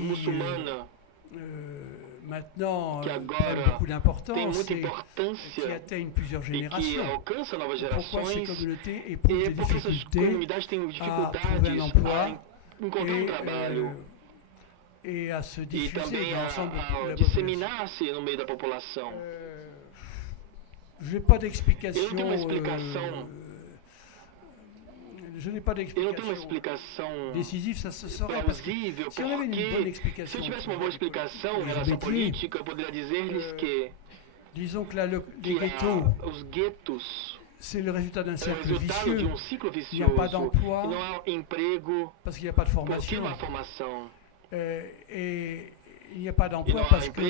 musulmanes qui maintenant prennent beaucoup d'importance et qui atteignent plusieurs générations. Pourquoi ces communautés éprouvent des difficultés à trouver un emploi et à se diffuser dans l'ensemble de la population. Je n'ai pas d'explication. Je n'ai pas d'explication décisive, ça se saurait parce que si on avait une bonne explication, disons que les ghettos, c'est le résultat d'un cercle vicieux. Il n'y a pas d'emploi parce qu'il n'y a pas de formation. Et il n'y a pas d'emploi parce que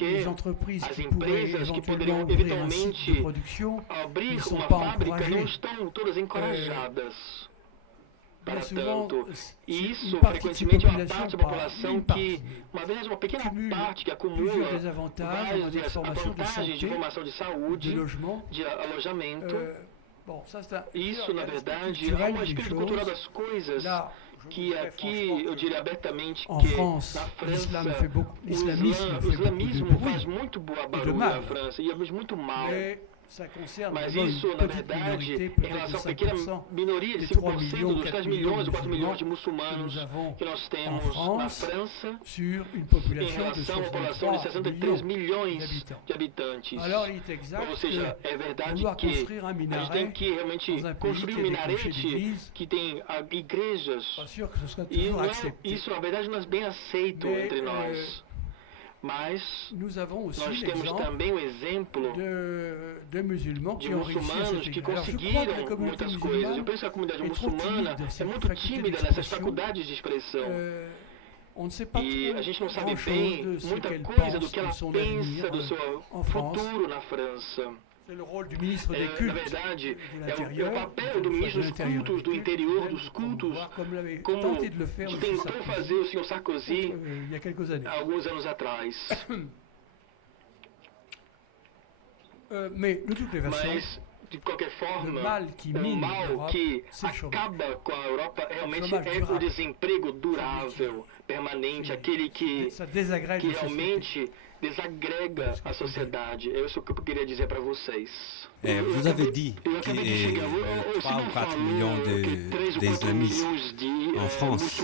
les entreprises qui pourraient éventuellement ouvrir un site de production ne sont pas encouragées. Bien souvent, une partie de ces populations cumule plusieurs désavantages en matière de formation, de santé, de logement. Bon, ça c'est culturel des choses. Là, que aqui eu diria abertamente que na França o islamismo faz muito boa barulho na França e faz muito mal. Mas isso, na verdade, em relação à pequena minoria de 5% dos 3 milhões ou 4 milhões de muçulmanos que nós temos na França, em relação à população de 63 milhões de habitantes. Ou seja, é verdade que a gente tem que realmente construir um minarete que tem igrejas, e isso, na verdade, não é bem aceito entre nós. Mas nós temos também o exemplo de muçulmanos que conseguiram muitas coisas. Eu penso que a comunidade muçulmana é muito tímida nessas faculdades de expressão. E a gente não sabe bem muita coisa do que ela pensa do seu futuro na França. Na verdade, é o papel do ministro dos cultos, do interior dos cultos, como tentou fazer o senhor Sarkozy há alguns anos atrás. Mas, de qualquer forma, o mal que acaba com a Europa realmente é o desemprego durável, permanente, aquele que realmente desagrega a sociedade. É isso que eu queria dizer para vocês. Vous avez dit que 3 ou 4 millions d'islamistes en France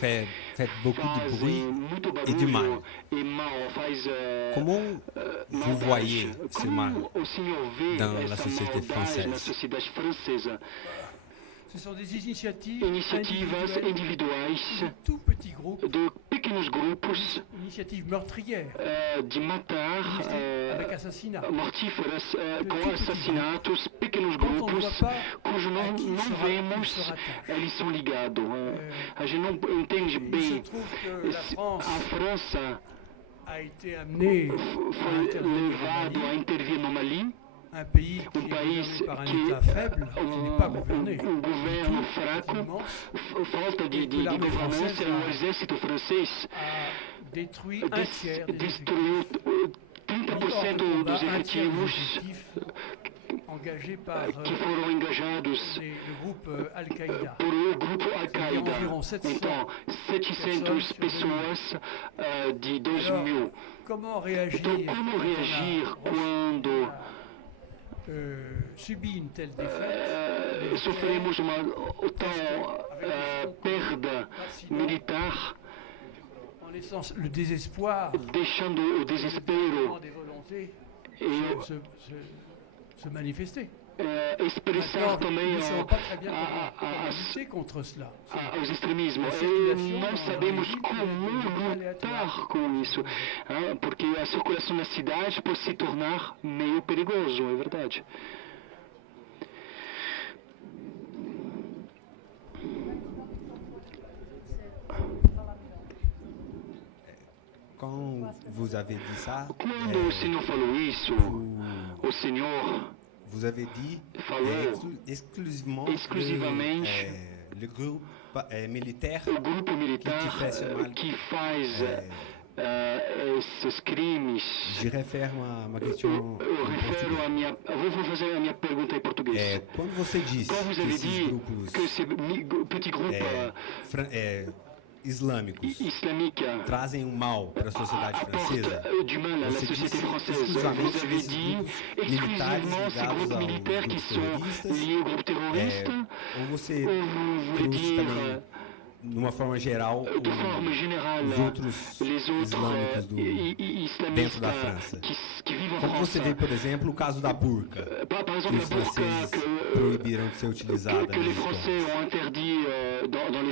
fait beaucoup de bruit et du mal. Comment vous voyez ce mal dans la société française? Ce sont des initiatives individuais de pequenos grupos de matar mortíferas com assassinatos, pequenos grupos cujo não vemos, eles são ligados. A gente não entende bem. A França foi levado a intervir no Mali. Un pays qui est par un État faible, qui n'est pas gouverné. Governo fraco, falta de governança, o exército francês destruiu 30% dos efetivos que foram engajados por o grupo Al-Qaeda. Então, 700 pessoas de 2000. Então, como reagir quando sofremos uma tal perda militar, deixando o desespero se manifester. Expressar também os extremismos. Não sabemos como lutar com isso, porque a circulação na cidade pode se tornar meio perigoso, é verdade. Quand vous avez dit ça, quando o senhor falou isso, o senhor vous avez dit exclusivamente le groupe militaire o grupo militar que faz esses crimes. Je refere uma questão. Vou fazer a minha pergunta em português. Quando você disse que esse petit groupe islâmicos trazem um mal para a sociedade francesa, você disse exclusivamente esses grupos militares ligados ao grupo terrorista, ou você trouxe também, de uma forma geral, os outros islâmicos dentro da França? Como você vê, por exemplo, o caso da burca, que os franceses proibiram de ser utilizada nas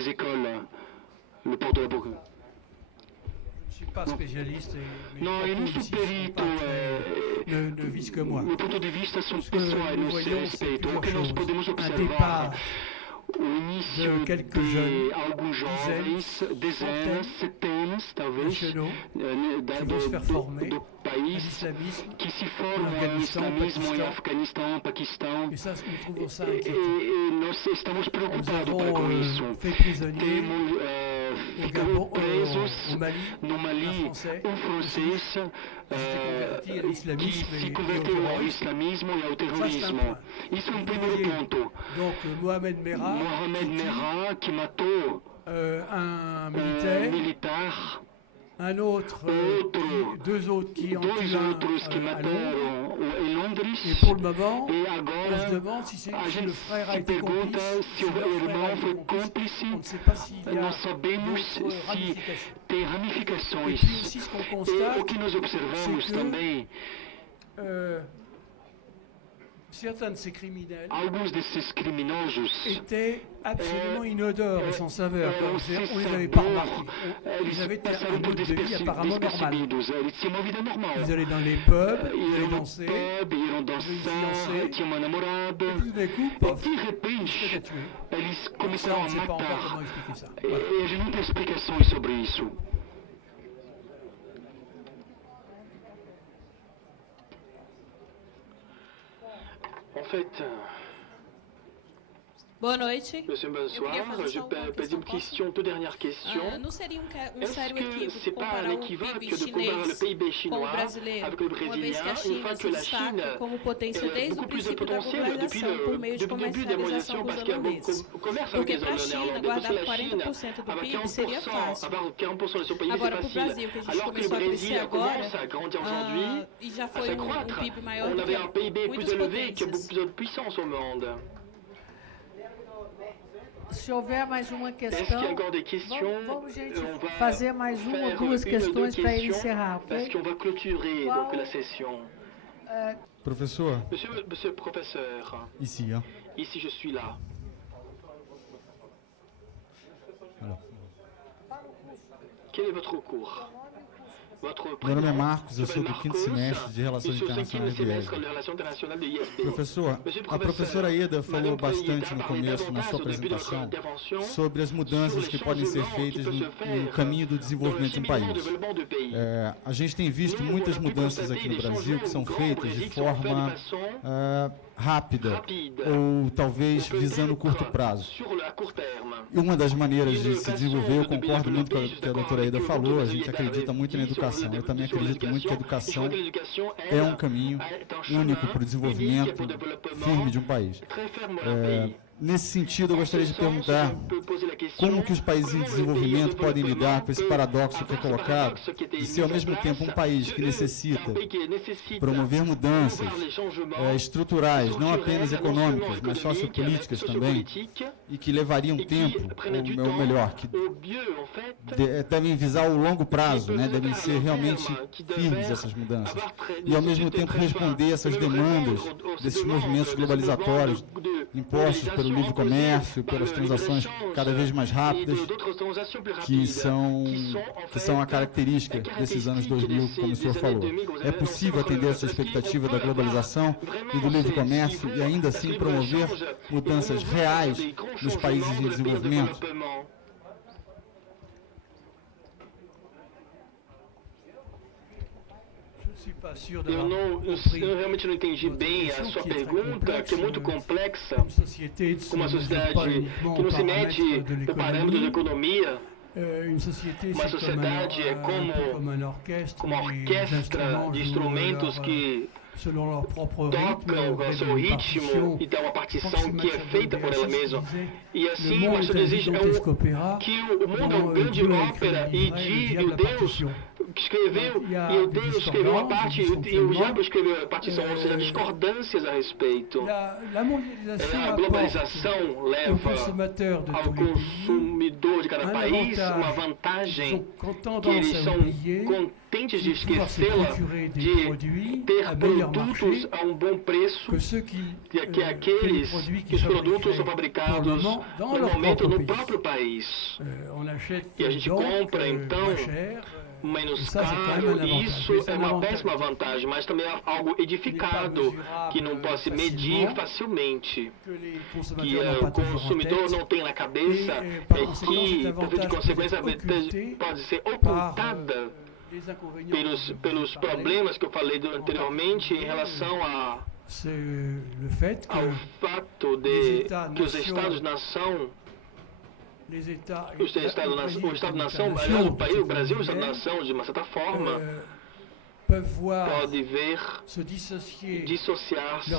escolas. Le port de la burqa. Je ne suis pas spécialiste. Non, eu não sou perito. Ne vise que moi. Meu ponto de vista são pessoais, não se respeito. O que nós podemos observar o início de alguns jovens, dezenas, centenas, talvez, do país que se formam no islamismo em Afeganistão, Paquistão. E nós estamos preocupados com isso. Ficamos presos no Mali, um francês que se converteu ao islamismo e ao terrorismo. Isso é um primeiro ponto. Mohamed Merah, que matou um militar, deux autres qui ont tué à Londres. Et pour le moment, on se demande si le frère a été complice. Se o irmão foi cúmplice, não sabemos se tem ramificações. E o que nós observamos também alguns desses criminosos étaient absolument inodores et sans saveur. On ne les avait pas remarqués. Ils avaient un mode de vie apparemment normal. Ils allaient dans les pubs, ils allaient danser, ils tinham uma namorada, et tout d'un coup, pof, de repente, eles começaram a matar. E a gente não tem explicações sobre isso. En fait, boa noite. Monsieur, bonsoir. Je pose une question, toute dernière question. Não seria Est-ce que c'est pas un équivoque de comparer le PIB chinois avec le brésilien, une fois que la Chine a beaucoup plus de potentiel depuis le début des mondialisations parce qu'il y a beaucoup de commerce avec les néerlandais. Parce que la Chine, avec 40%, avoir 40% de son PIB, c'est facile. Alors que le Brésil commence à grandir aujourd'hui, à s'accroître. On avait un PIB plus élevé qui a beaucoup plus de puissance au monde. Se houver mais uma questão, vamos gente fazer mais uma ou duas questões para ele encerrar, ok? Parce qu'on va clôturer donc la session. Professor. Monsieur le professeur. Ici, hein? Ici, je suis là. Alors. Quel est votre cours? Meu nome é Marcos, eu sou do quinto semestre de Relações Internacionais do IESB. Professor, a professora Eda falou bastante no começo, na sua apresentação, sobre as mudanças que podem ser feitas no caminho do desenvolvimento de um país. A gente tem visto muitas mudanças aqui no Brasil que são feitas de forma rápida ou talvez visando o curto prazo. E uma das maneiras de se desenvolver, eu concordo muito com o que a doutora Eda falou, a gente acredita muito na educação. Eu também acredito muito que a educação é um caminho único para o desenvolvimento firme de um país. Nesse sentido, eu gostaria de perguntar como que os países em desenvolvimento podem lidar com esse paradoxo que é colocado de ser ao mesmo tempo um país que necessita promover mudanças estruturais, não apenas econômicas, mas sociopolíticas também, e que levariam tempo, ou melhor, que devem visar o longo prazo, né? Devem ser realmente firmes essas mudanças, e ao mesmo tempo responder essas demandas desses movimentos globalizatórios impostos pelo livre comércio, pelas transações cada vez mais rápidas, que são a característica desses anos 2000, como o senhor falou. É possível atender essa expectativa da globalização e do livre comércio e ainda assim promover mudanças reais nos países em desenvolvimento? Eu realmente não entendi bem a sua pergunta, que é muito complexa, como uma sociedade que não se mede por parâmetros de economia. Uma sociedade é como uma orquestra de instrumentos que tocam com o seu ritmo e tem uma partição que é feita por ela mesma. E assim, o que exige que o mundo é uma grande ópera e o Deus escreveu, e o Deus escreveu uma parte, e o diabo escreveu a partição, ou seja, discordâncias a respeito. A globalização leva ao consumidor de cada país uma vantagem que eles são contentes de esquecê-la, de ter produtos a um bom preço, que é aqueles que os produtos são fabricados no momento no próprio país. E a gente compra, então, menos caro, e isso é uma péssima vantagem, mas também é algo edificado, que não pode se medir facilmente, que o consumidor não tem na cabeça, que, por de consequência, pode ser ocultada pelos problemas que eu falei anteriormente em relação ao fato de que os Estados-nação, o Estado-nação, o Brasil, o Estado-nação, de uma certa forma, pode ver dissociar-se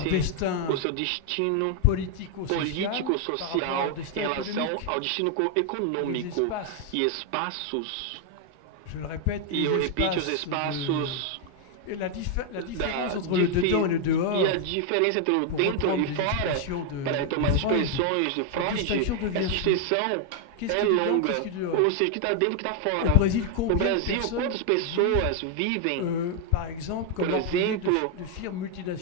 o seu destino político-social em relação ao destino econômico e espaços. E eu repito, os espaços e a diferença entre o dentro e fora, para retomar as expressões de Freud, essa distinção é longa, ou seja, o que está dentro e o que está fora. No Brasil, quantas pessoas vivem, por exemplo,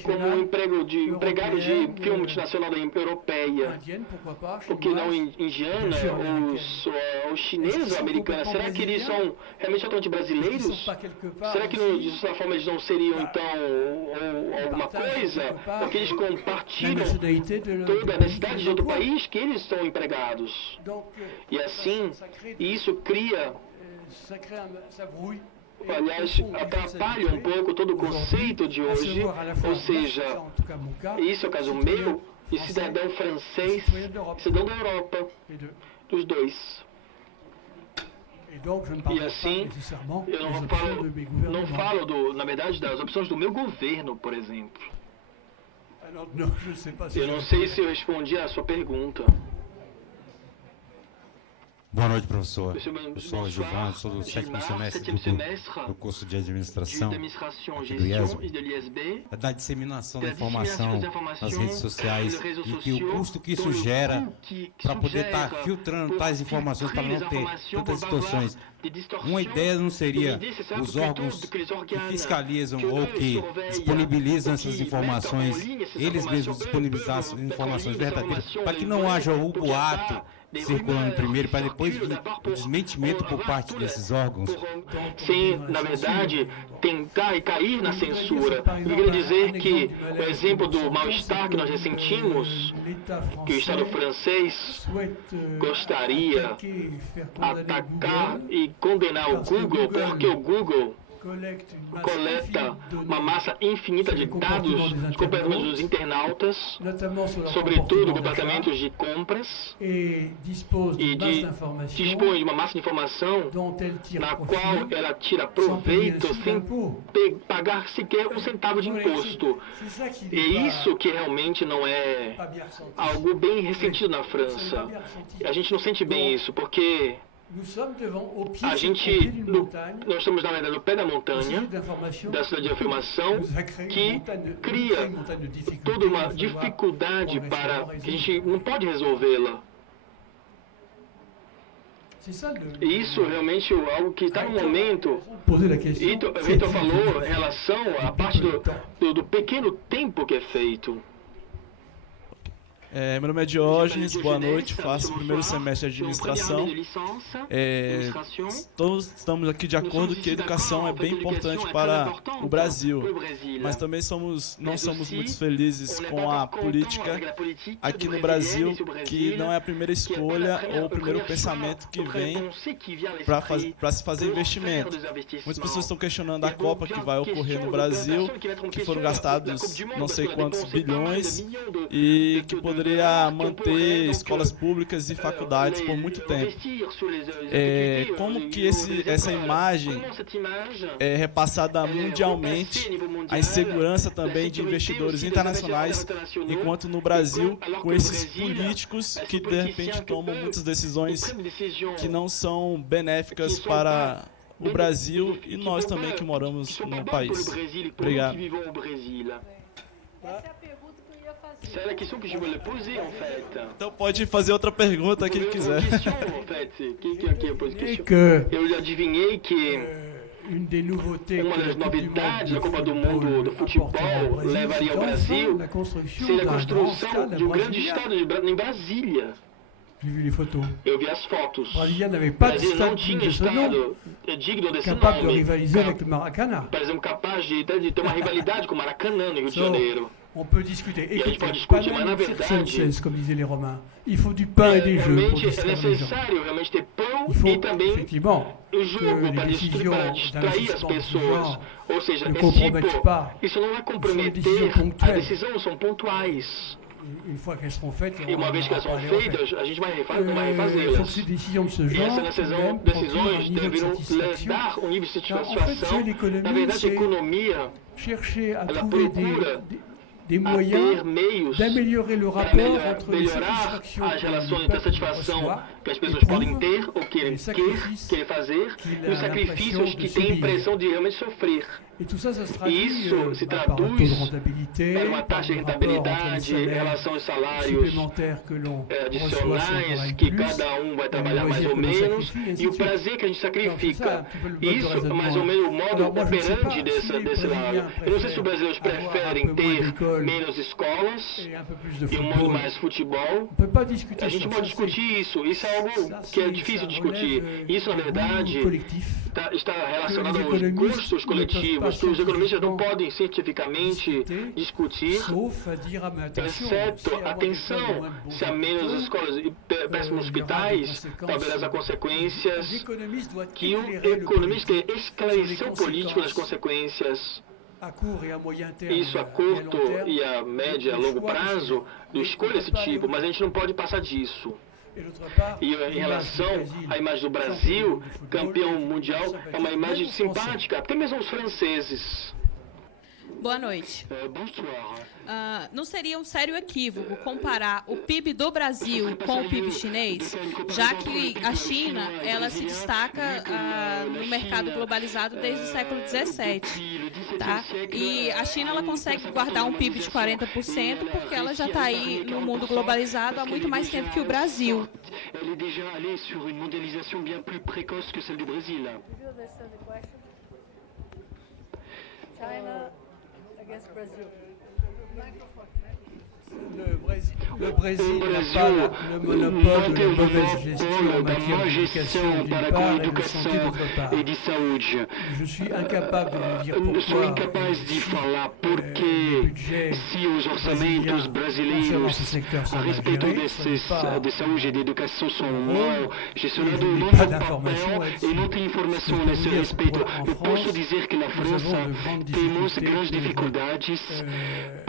como empregado de firma multinacional europeia, por que não indiana, ou chinesa ou americana? Será que eles são realmente totalmente brasileiros? Será que de certa forma eles não seriam então ou alguma coisa? Porque eles compartilham toda a necessidade de outro país que eles são empregados. E assim, isso cria, aliás, atrapalha um pouco todo o conceito de hoje, ou seja, isso é o caso meu, e cidadão francês, cidadão da Europa, dos dois. E assim, eu não falo na verdade, das opções do meu governo, por exemplo. Eu não sei se eu respondi à sua pergunta. Boa noite, professor. Eu sou Gilvan, sou do 7º semestre do curso de administração aqui do IESB. É da disseminação da informação nas redes sociais e que o custo que isso gera para poder estar filtrando tais informações para não ter tantas distorções. Uma ideia não seria os órgãos que fiscalizam ou que disponibilizam essas informações, eles mesmos disponibilizassem informações verdadeiras, para que não haja o boato circulando primeiro, para depois vir o desmentimento por parte desses órgãos? Sim, na verdade, tentar e cair na censura. Eu queria dizer que o exemplo do mal-estar que nós ressentimos, que o Estado francês gostaria de atacar e condenar o Google, porque o Google coleta uma massa infinita de dados de comportamentos dos internautas, sobretudo comportamentos de compras, e dispõe de uma massa de informação na qual ela tira proveito sem pagar sequer um centavo de imposto. E isso que realmente não é algo bem ressentido na França. A gente não sente bem isso, porque nós estamos, na verdade, no pé da montanha, da cidade de afirmação, que cria toda uma dificuldade para que a gente não pode resolvê-la. E isso realmente é algo que está no momento. Vitor falou em relação à parte do pequeno tempo que é feito. Meu nome é Diógenes, boa noite, faço o primeiro semestre de administração. Todos estamos aqui de acordo que a educação é bem importante para o Brasil, mas também não somos muito felizes com a política aqui no Brasil, que não é a primeira escolha ou o primeiro pensamento que vem para se fazer investimento. Muitas pessoas estão questionando a Copa que vai ocorrer no Brasil, que foram gastados não sei quantos bilhões e que poderia manter escolas públicas e faculdades por muito tempo. Como que essa imagem é repassada mundialmente, a insegurança também de investidores internacionais, enquanto no Brasil, com esses políticos que de repente tomam muitas decisões que não são benéficas para o Brasil e nós também que moramos no país. Obrigado. C'est la question que je voulais poser, en fait. Então pode fazer outra pergunta quem quiser. Eu adivinhei que uma das novidades da Copa do Mundo do futebol levaria ao Brasil seria a construção de um grande estádio em Brasília. Eu vi as fotos. O Brasil não tinha estado digno desse nome. Por exemplo, capaz de ter uma rivalidade com o Maracanã, no Rio de Janeiro. On peut discuter. Écoutez, mas na verdade, comme disaient les Romains, il faut du pain et des jeux pour distraire les gens. Realmente ter pão e também o jogo para distrair as pessoas. Ou seja, isso não vai comprometer, as decisões são pontuais. E uma vez que elas são feitas, a gente vai refazê-las. E essas decisões deveriam dar um nível de satisfação. Na verdade, a economia ela procura des moyens d'améliorer le rapport entre les satisfactions as relações da satisfação que as pessoas podem ter ou querem fazer, e os sacrifícios que têm a impressão de realmente sofrer. Isso se traduz para uma taxa de rentabilidade em relação aos salários adicionais, que cada um vai trabalhar mais ou menos, e o prazer que a gente sacrifica. Isso, mais ou menos, o modo operante desse lado. Eu não sei se os brasileiros preferem ter menos escolas e um modo mais futebol. A gente pode discutir isso. Isso é algo que é difícil de discutir. Isso, na verdade, está relacionado aos custos coletivos, que os economistas não podem cientificamente discutir, exceto, atenção, se há menos escolas e péssimos hospitais, talvez as consequências que o economista tem esclarecer o político das consequências. Isso a curto e a médio e a longo prazo, de escolha desse tipo, mas a gente não pode passar disso. E em relação à imagem do Brasil, campeão mundial, é uma imagem simpática, até mesmo os franceses. Boa noite. Não seria um sério equívoco comparar o PIB do Brasil com o PIB chinês, já que a China ela se destaca no mercado globalizado desde o século XVII. Tá? E a China ela consegue guardar um PIB de 40% porque ela já está aí no mundo globalizado há muito mais tempo que o Brasil. Ela é já allée sur une mondialisation bien plus précoce que celle du Brésil. China against Brazil. Le Brésil n'a pas le monopole de la mauvaise gestion en matière d'éducation d'une part et de santé d'autre part. Je suis incapable de dire pourquoi le budget brésilien concernant ce secteur sont mal gérés. Ce n'est pas il n'y a pas d'information là-dessus. Ce que je veux dire, c'est qu'en France, nous avons de grandes difficultés,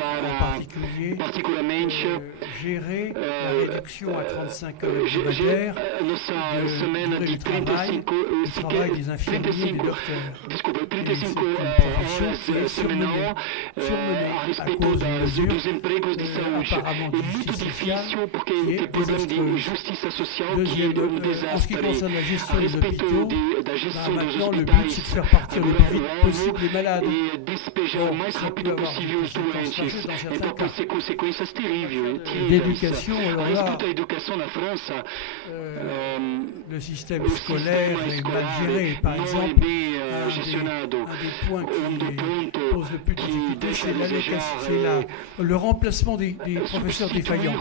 en particulier gérer la réduction à 35 heures hebdomadaires du travail des infirmiers et des docteurs. Et c'est une profession qui est surmenée à cause d'une mesure apparemment de justice sociale qui est désastreuse. Deuxième, en ce qui concerne la gestion des hôpitaux, maintenant le but c'est de faire partir le plus vite possible les malades. Bon, ça peut avoir des conséquences fâcheuses dans certains cas. L'éducation, alors là, le système scolaire est mal géré. Par exemple, un des points qui pose le plus de difficultés, c'est le remplacement des professeurs défaillants.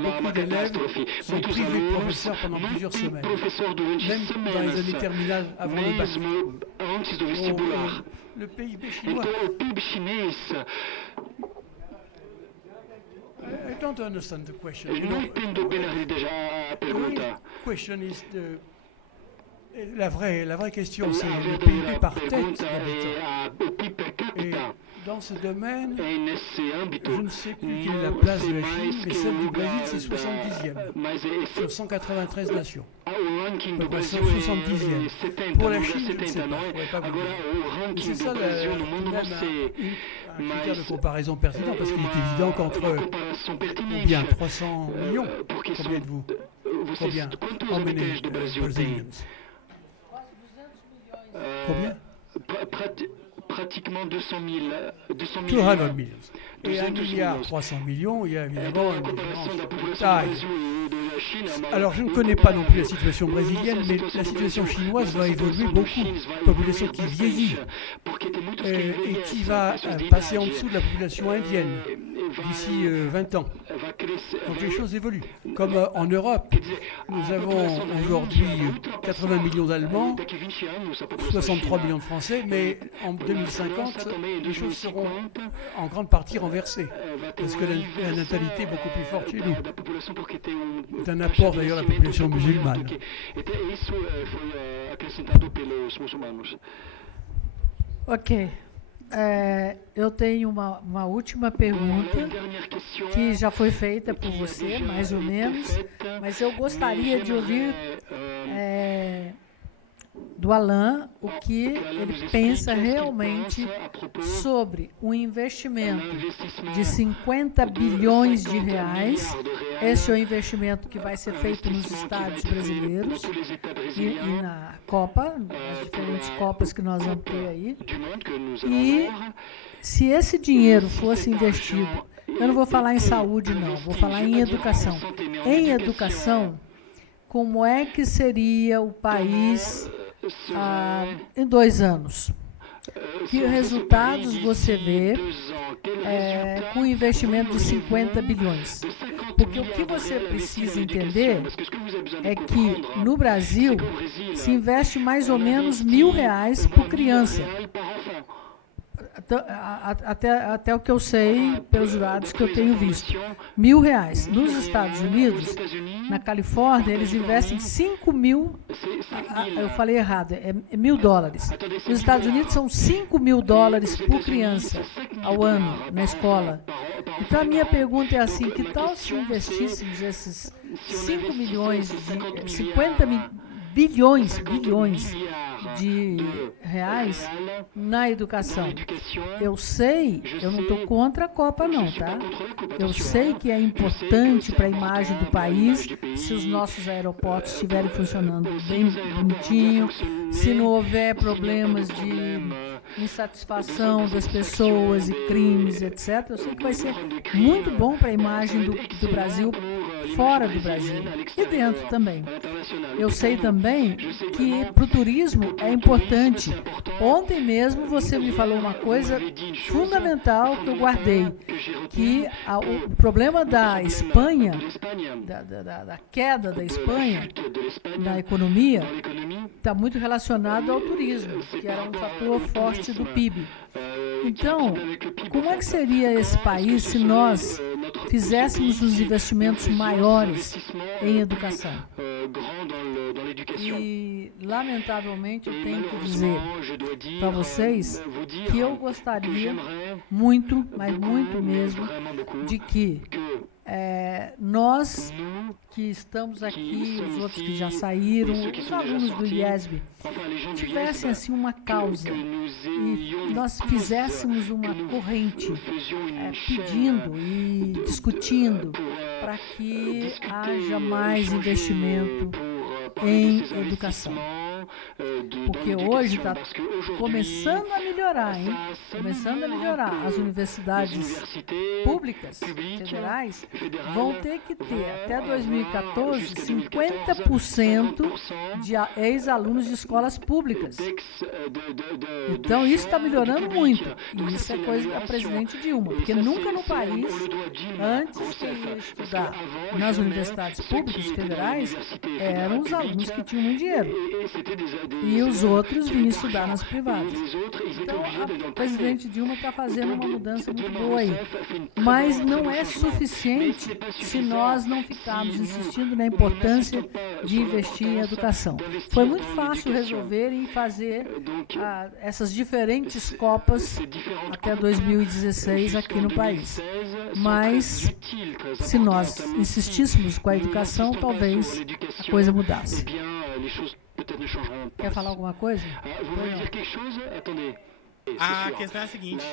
Beaucoup d'élèves sont privés de professeurs pendant plusieurs semaines, même dans les années terminales avant le bac. Le PIB chinois. I don't understand the question. Non entendo bene a pergunta. Question is la vraie question, c'est le PIB par tête d'habitant. Et dans ce domaine, je ne sais plus quelle est la place de la Chine, mais celle du Brésil, c'est 70e sur 193 nations. À peu près 70e. Pour la Chine, je ne sais pas, je ne pourrais pas vous dire. C'est ça un critère de comparaison pertinent, parce qu'il est évident qu'entre combien 300 millions, combien de vous? Combien? How many Brazilians? Combien? Pratiquement 200 millions. 200 millions. Et 1,3 milliard, il y a évidemment une différence de taille. Alors, je ne connais pas non plus la situation brésilienne, mais la situation chinoise va évoluer beaucoup. Une population qui vieillit et qui va passer en dessous de la population indienne d'ici 20 ans. Donc les choses évoluent. Comme en Europe, nous avons aujourd'hui 80 millions d'Allemands, 63 millions de Français, mais en 2050, les choses seront en grande partie renversées, parce que la natalité est beaucoup plus forte chez nous. C'est un apport d'ailleurs à la population musulmane. Ok. Eu tenho uma última pergunta que já foi feita por você, mais ou menos, mas eu gostaria de ouvir do Alain o que ele pensa realmente sobre um investimento de 50 bilhões de reais Esse é o investimento que vai ser feito nos estádios brasileiros e na Copa, nas diferentes Copas que nós vamos ter aí. E se esse dinheiro fosse investido, eu não vou falar em saúde, não, vou falar em educação. Em educação, como é que seria o país em 2 anos? Que resultados você vê com um investimento de 50 bilhões? Porque o que você precisa entender é que, no Brasil, se investe mais ou menos R$1.000 por criança. Até o que eu sei, pelos dados que eu tenho visto. R$1.000. Nos Estados Unidos, na Califórnia, eles investem 5 mil... eu falei errado, é $1.000. Nos Estados Unidos, são $5.000 por criança ao ano na escola. Então, a minha pergunta é assim, que tal se investíssemos esses 5 milhões, 50 bilhões de reais na educação? Eu sei, eu não estou contra a Copa, não, tá? Eu sei que é importante para a imagem do país se os nossos aeroportos estiverem funcionando bem bonitinho, se não houver problemas de insatisfação das pessoas e crimes, etc. Eu sei que vai ser muito bom para a imagem do Brasil fora do Brasil e dentro também. Eu sei também que para o turismo é importante. Ontem mesmo você me falou uma coisa fundamental que eu guardei, que o problema da Espanha, da queda da Espanha, da economia, está muito relacionado ao turismo, que era um fator forte do PIB. Então, como é que seria esse país se nós fizéssemos os investimentos maiores em educação? E, lamentavelmente, eu tenho que dizer para vocês que eu gostaria muito, mas muito mesmo, de que nós que estamos aqui, os outros que já saíram, os alunos do IESB, tivessem assim uma causa e nós fizéssemos uma corrente pedindo e discutindo para que haja mais investimento em educação. Porque hoje está começando a melhorar, hein? Começando a melhorar. As universidades públicas, federais, vão ter que ter, até 2014, 50% de ex-alunos de escolas públicas. Então, isso está melhorando muito. E isso é coisa da presidente Dilma. Porque nunca no país, antes de estudar nas universidades públicas federais, eram os alunos que tinham muito dinheiro. E os outros vinham estudar nas privadas. Então, a presidente Dilma está fazendo uma mudança muito boa aí. Mas não é suficiente se nós não ficarmos insistindo na importância de investir em educação. Foi muito fácil resolver e fazer essas diferentes Copas até 2016 aqui no país. Mas, se nós insistíssemos com a educação, talvez a coisa mudasse. Quer falar alguma coisa? A questão é a seguinte: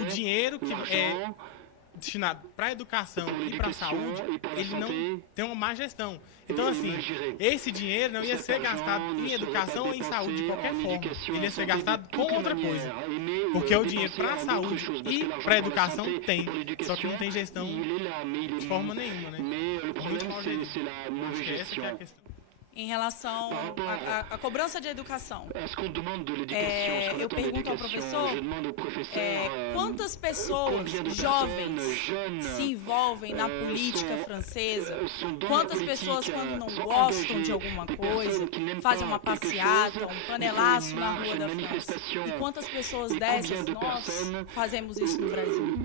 o dinheiro que é destinado para a educação e para a saúde, ele não tem uma má gestão. Então, assim, esse dinheiro não ia ser gastado em educação ou em saúde de qualquer forma. Ele ia ser gastado com outra coisa. Porque o dinheiro para a saúde e para a educação tem. Só que não tem gestão de forma nenhuma, né? Muito mal gerido. Essa que é a questão. Em relação à cobrança de educação, eu pergunto ao professor quantas pessoas jovens se envolvem na política francesa, quantas pessoas, quando não gostam de alguma coisa, fazem uma passeata, um panelaço na rua da França, e quantas pessoas dessas nós fazemos isso no Brasil?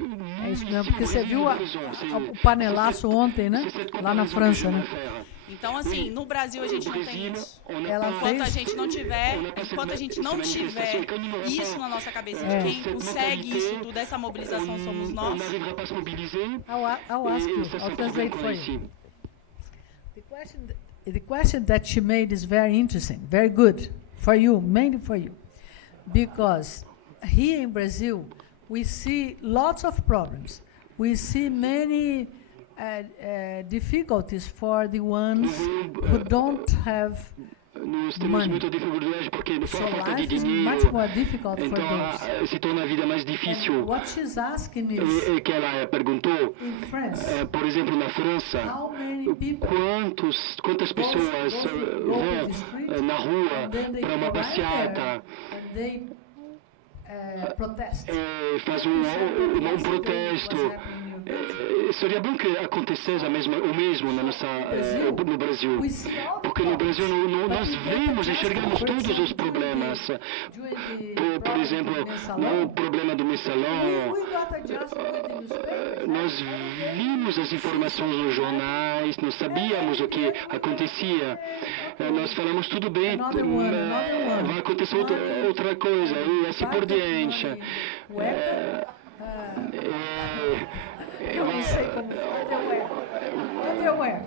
É isso mesmo, porque você viu o panelaço ontem, né? Lá na França, né? Então, assim, no Brasil a gente não tem isso. Enquanto a gente não tiver isso na nossa cabeça, de quem consegue isso tudo, essa mobilização somos nós. I'll ask you, I'll translate for you. The question that she made is very interesting, very good for you, mainly for you. Because here in Brazil, we see lots of problems. We see many difficulties for the ones who don't have nós temos muita dificuldade porque por falta de dinheiro. Então se torna a vida mais difícil. E que ela perguntou, por exemplo, na França, quantas pessoas vão na rua para uma passeata, faz um protesto. Seria bom que acontecesse o mesmo no Brasil, porque no Brasil nós enxergamos todos os problemas. Por exemplo, o problema do mensalão, nós vimos as informações nos jornais, nós sabíamos o que acontecia, nós falamos tudo bem, vai acontecer outra coisa, e assim por diante. Eu não sei como. Underwear.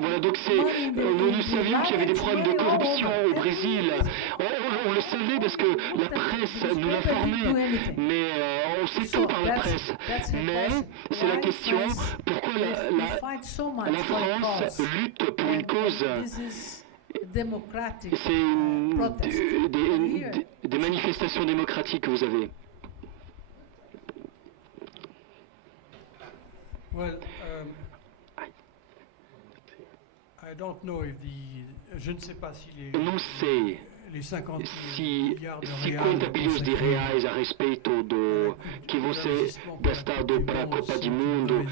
Voilà, donc nous savions qu'il y avait des problèmes de corruption au Brésil. On le savait parce que la presse nous l'informait, mais on sait tout par la presse. Mais c'est la question, pourquoi la France lutte pour une cause? C'est des manifestations démocratiques que vous avez. Well, I don't know if je ne sais pas si les 50 bilhões de reais a respeito que você gastado para a Copa do Mundo,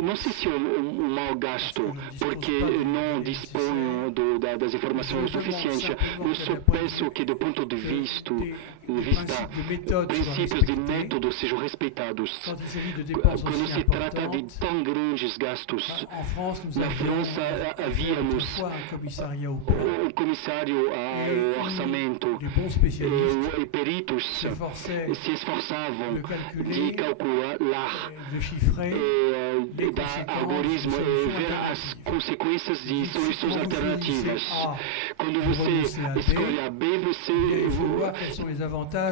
não sei se é um mau gasto, porque não disponho das informações suficientes. Eu só penso que, do ponto de vista princípios de método sejam respeitados. Quando se trata de tão grandes gastos, na França havíamos um comissário ao orçamento e peritos se esforçavam de calcular e dar algoritmo e ver as consequências de soluções alternativas. Quando você escolhe a B,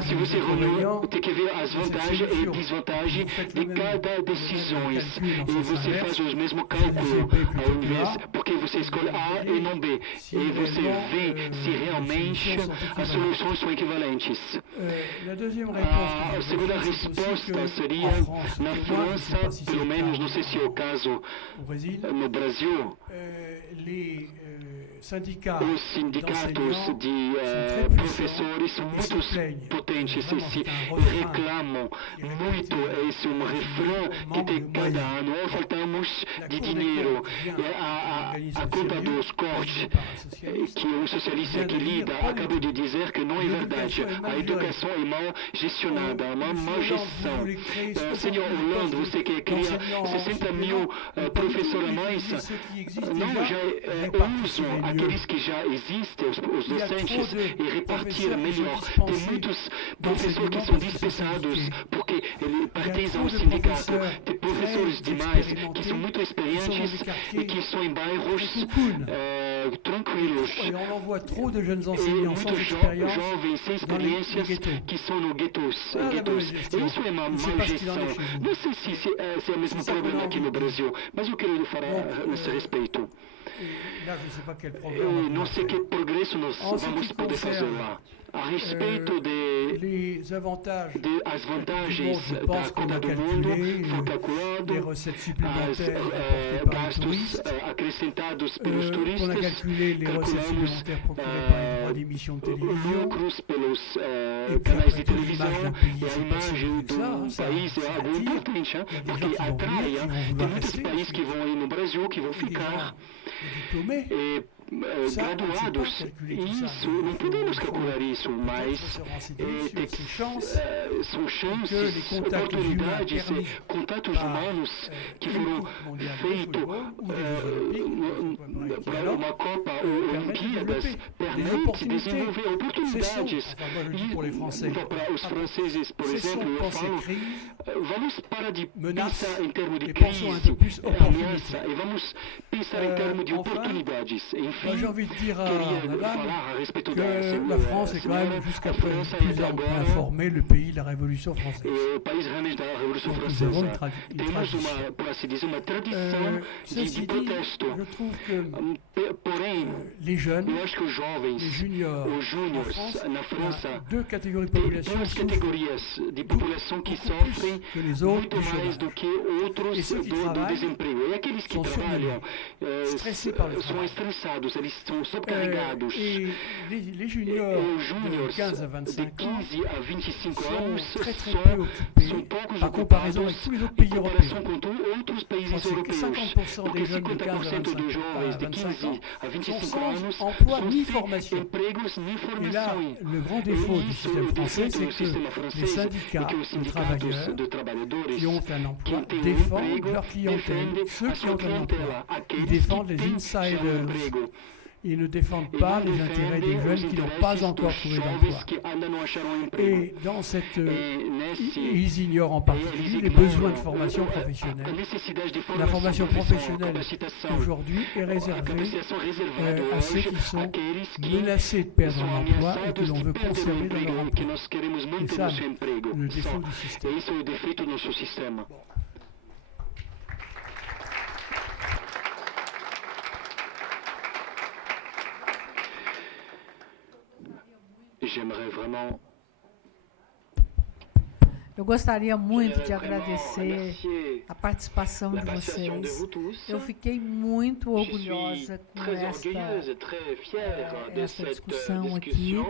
se você reuniu, tem que ver as vantagens e desvantagens de cada decisão. E você faz os mesmos cálculos ao invés, porque você escolhe A e não B. E você vê se realmente as soluções são equivalentes. A segunda resposta seria, na França, pelo menos, não sei se é o caso no Brasil, os sindicatos de professores são muito potentes e se reclamam muito. Esse é um refrão que tem cada ano. Faltamos de dinheiro. A conta dos cortes, que um socialista que lida acabou de dizer que não é verdade. A educação é mal gestionada, uma má gestão. Senhor Hollande, você quer criar 60 mil professores a mais? Não, já usam aqueles que já existem, os docentes, e repartir melhor. Tem muitos professores que são dispensados porque eles pertencem ao sindicato. Tem professores demais que são muito experientes e que estão em bairros tranquilos. E muitos jovens sem experiências que são no guetos. Isso é uma má gestão. Não sei se é o mesmo problema aqui no Brasil, mas eu quero falar nesse respeito. Eu não sei que progresso nós vamos poder fazer lá. A respeito as vantagens da Copa do Mundo, foi calculado gastos acrescentados pelos turistas, calculamos lucros pelos canais de televisão e a imagem do país é algo importante, porque atrai. Tem muitos países que vão aí no Brasil, que vão ficar graduados. Isso, não podemos calcular isso, mas são chances, oportunidades, contatos humanos que foram feitos para uma Copa Olimpíadas, permite desenvolver oportunidades. Então, para os franceses, por exemplo, eu falo, vamos parar de pensar em termos de crise, ameaça, e vamos pensar em termos de oportunidades. Em j'ai envie de dire à madame que la France est quand même, jusqu'à présent, informée, le pays de la Révolution française. Donc nous avons une tradition. Ceci dit, je trouve que les jeunes, les juniors, en France, il y a deux catégories de population qui souffrent que les autres du chômage. Et ceux qui travaillent sont surmenés, stressés par le travail. Et les juniors de 15 à 25 ans sont très peu occupés par comparaison avec tous les autres pays européens. Je pense que 50% des jeunes de 15 à 25 ans sont sans emploi ni formation. Et là, le grand défaut du système français, c'est que les syndicats de travailleurs qui ont un emploi défendent leur clientèle, ceux qui ont un emploi. Ils défendent les insiders. Ils ne défendent pas les intérêts des jeunes qui n'ont pas encore trouvé d'emploi. Et dans cette, ils ignorent en particulier les besoins de formation professionnelle. La formation professionnelle aujourd'hui est réservée à ceux qui sont menacés de perdre un emploi et que l'on veut conserver dans leur emploi. C'est ça le défaut du système. J'aimerais vraiment. Eu gostaria muito de agradecer a participação de vocês. Eu fiquei muito orgulhosa com esta discussão aqui.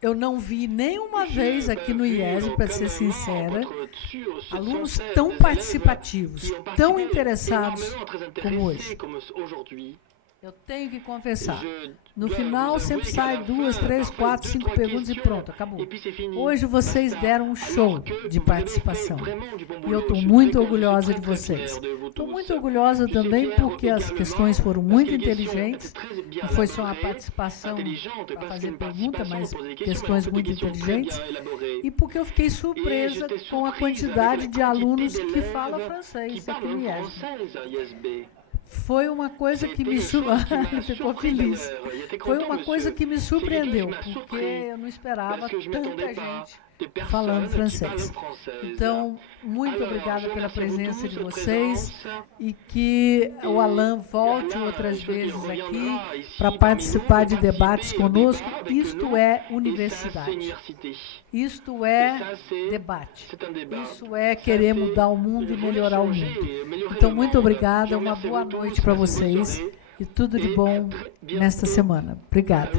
Eu não vi nenhuma vez aqui no IESE, para ser sincera, alunos tão participativos, tão interessados como hoje. Eu tenho que confessar. No final, sempre sai 2, 3, 4, 5 perguntas e pronto, acabou. Hoje vocês deram um show de participação. E eu estou muito orgulhosa de vocês. Estou muito orgulhosa também porque as questões foram muito inteligentes. Não foi só uma participação para fazer pergunta, mas questões muito inteligentes. E porque eu fiquei surpresa com a quantidade de alunos que falam francês aqui no IESB. Foi uma coisa que me ficou feliz. Foi uma coisa que me surpreendeu, porque eu não esperava tanta gente falando francês. Então, muito obrigada pela presença de vocês e que o Alain volte outras vezes aqui para participar de debates conosco. Isto é universidade. Isto é debate. Isso é querer mudar o mundo e melhorar o mundo. Então, muito obrigada, uma boa noite para vocês e tudo de bom nesta semana. Obrigada.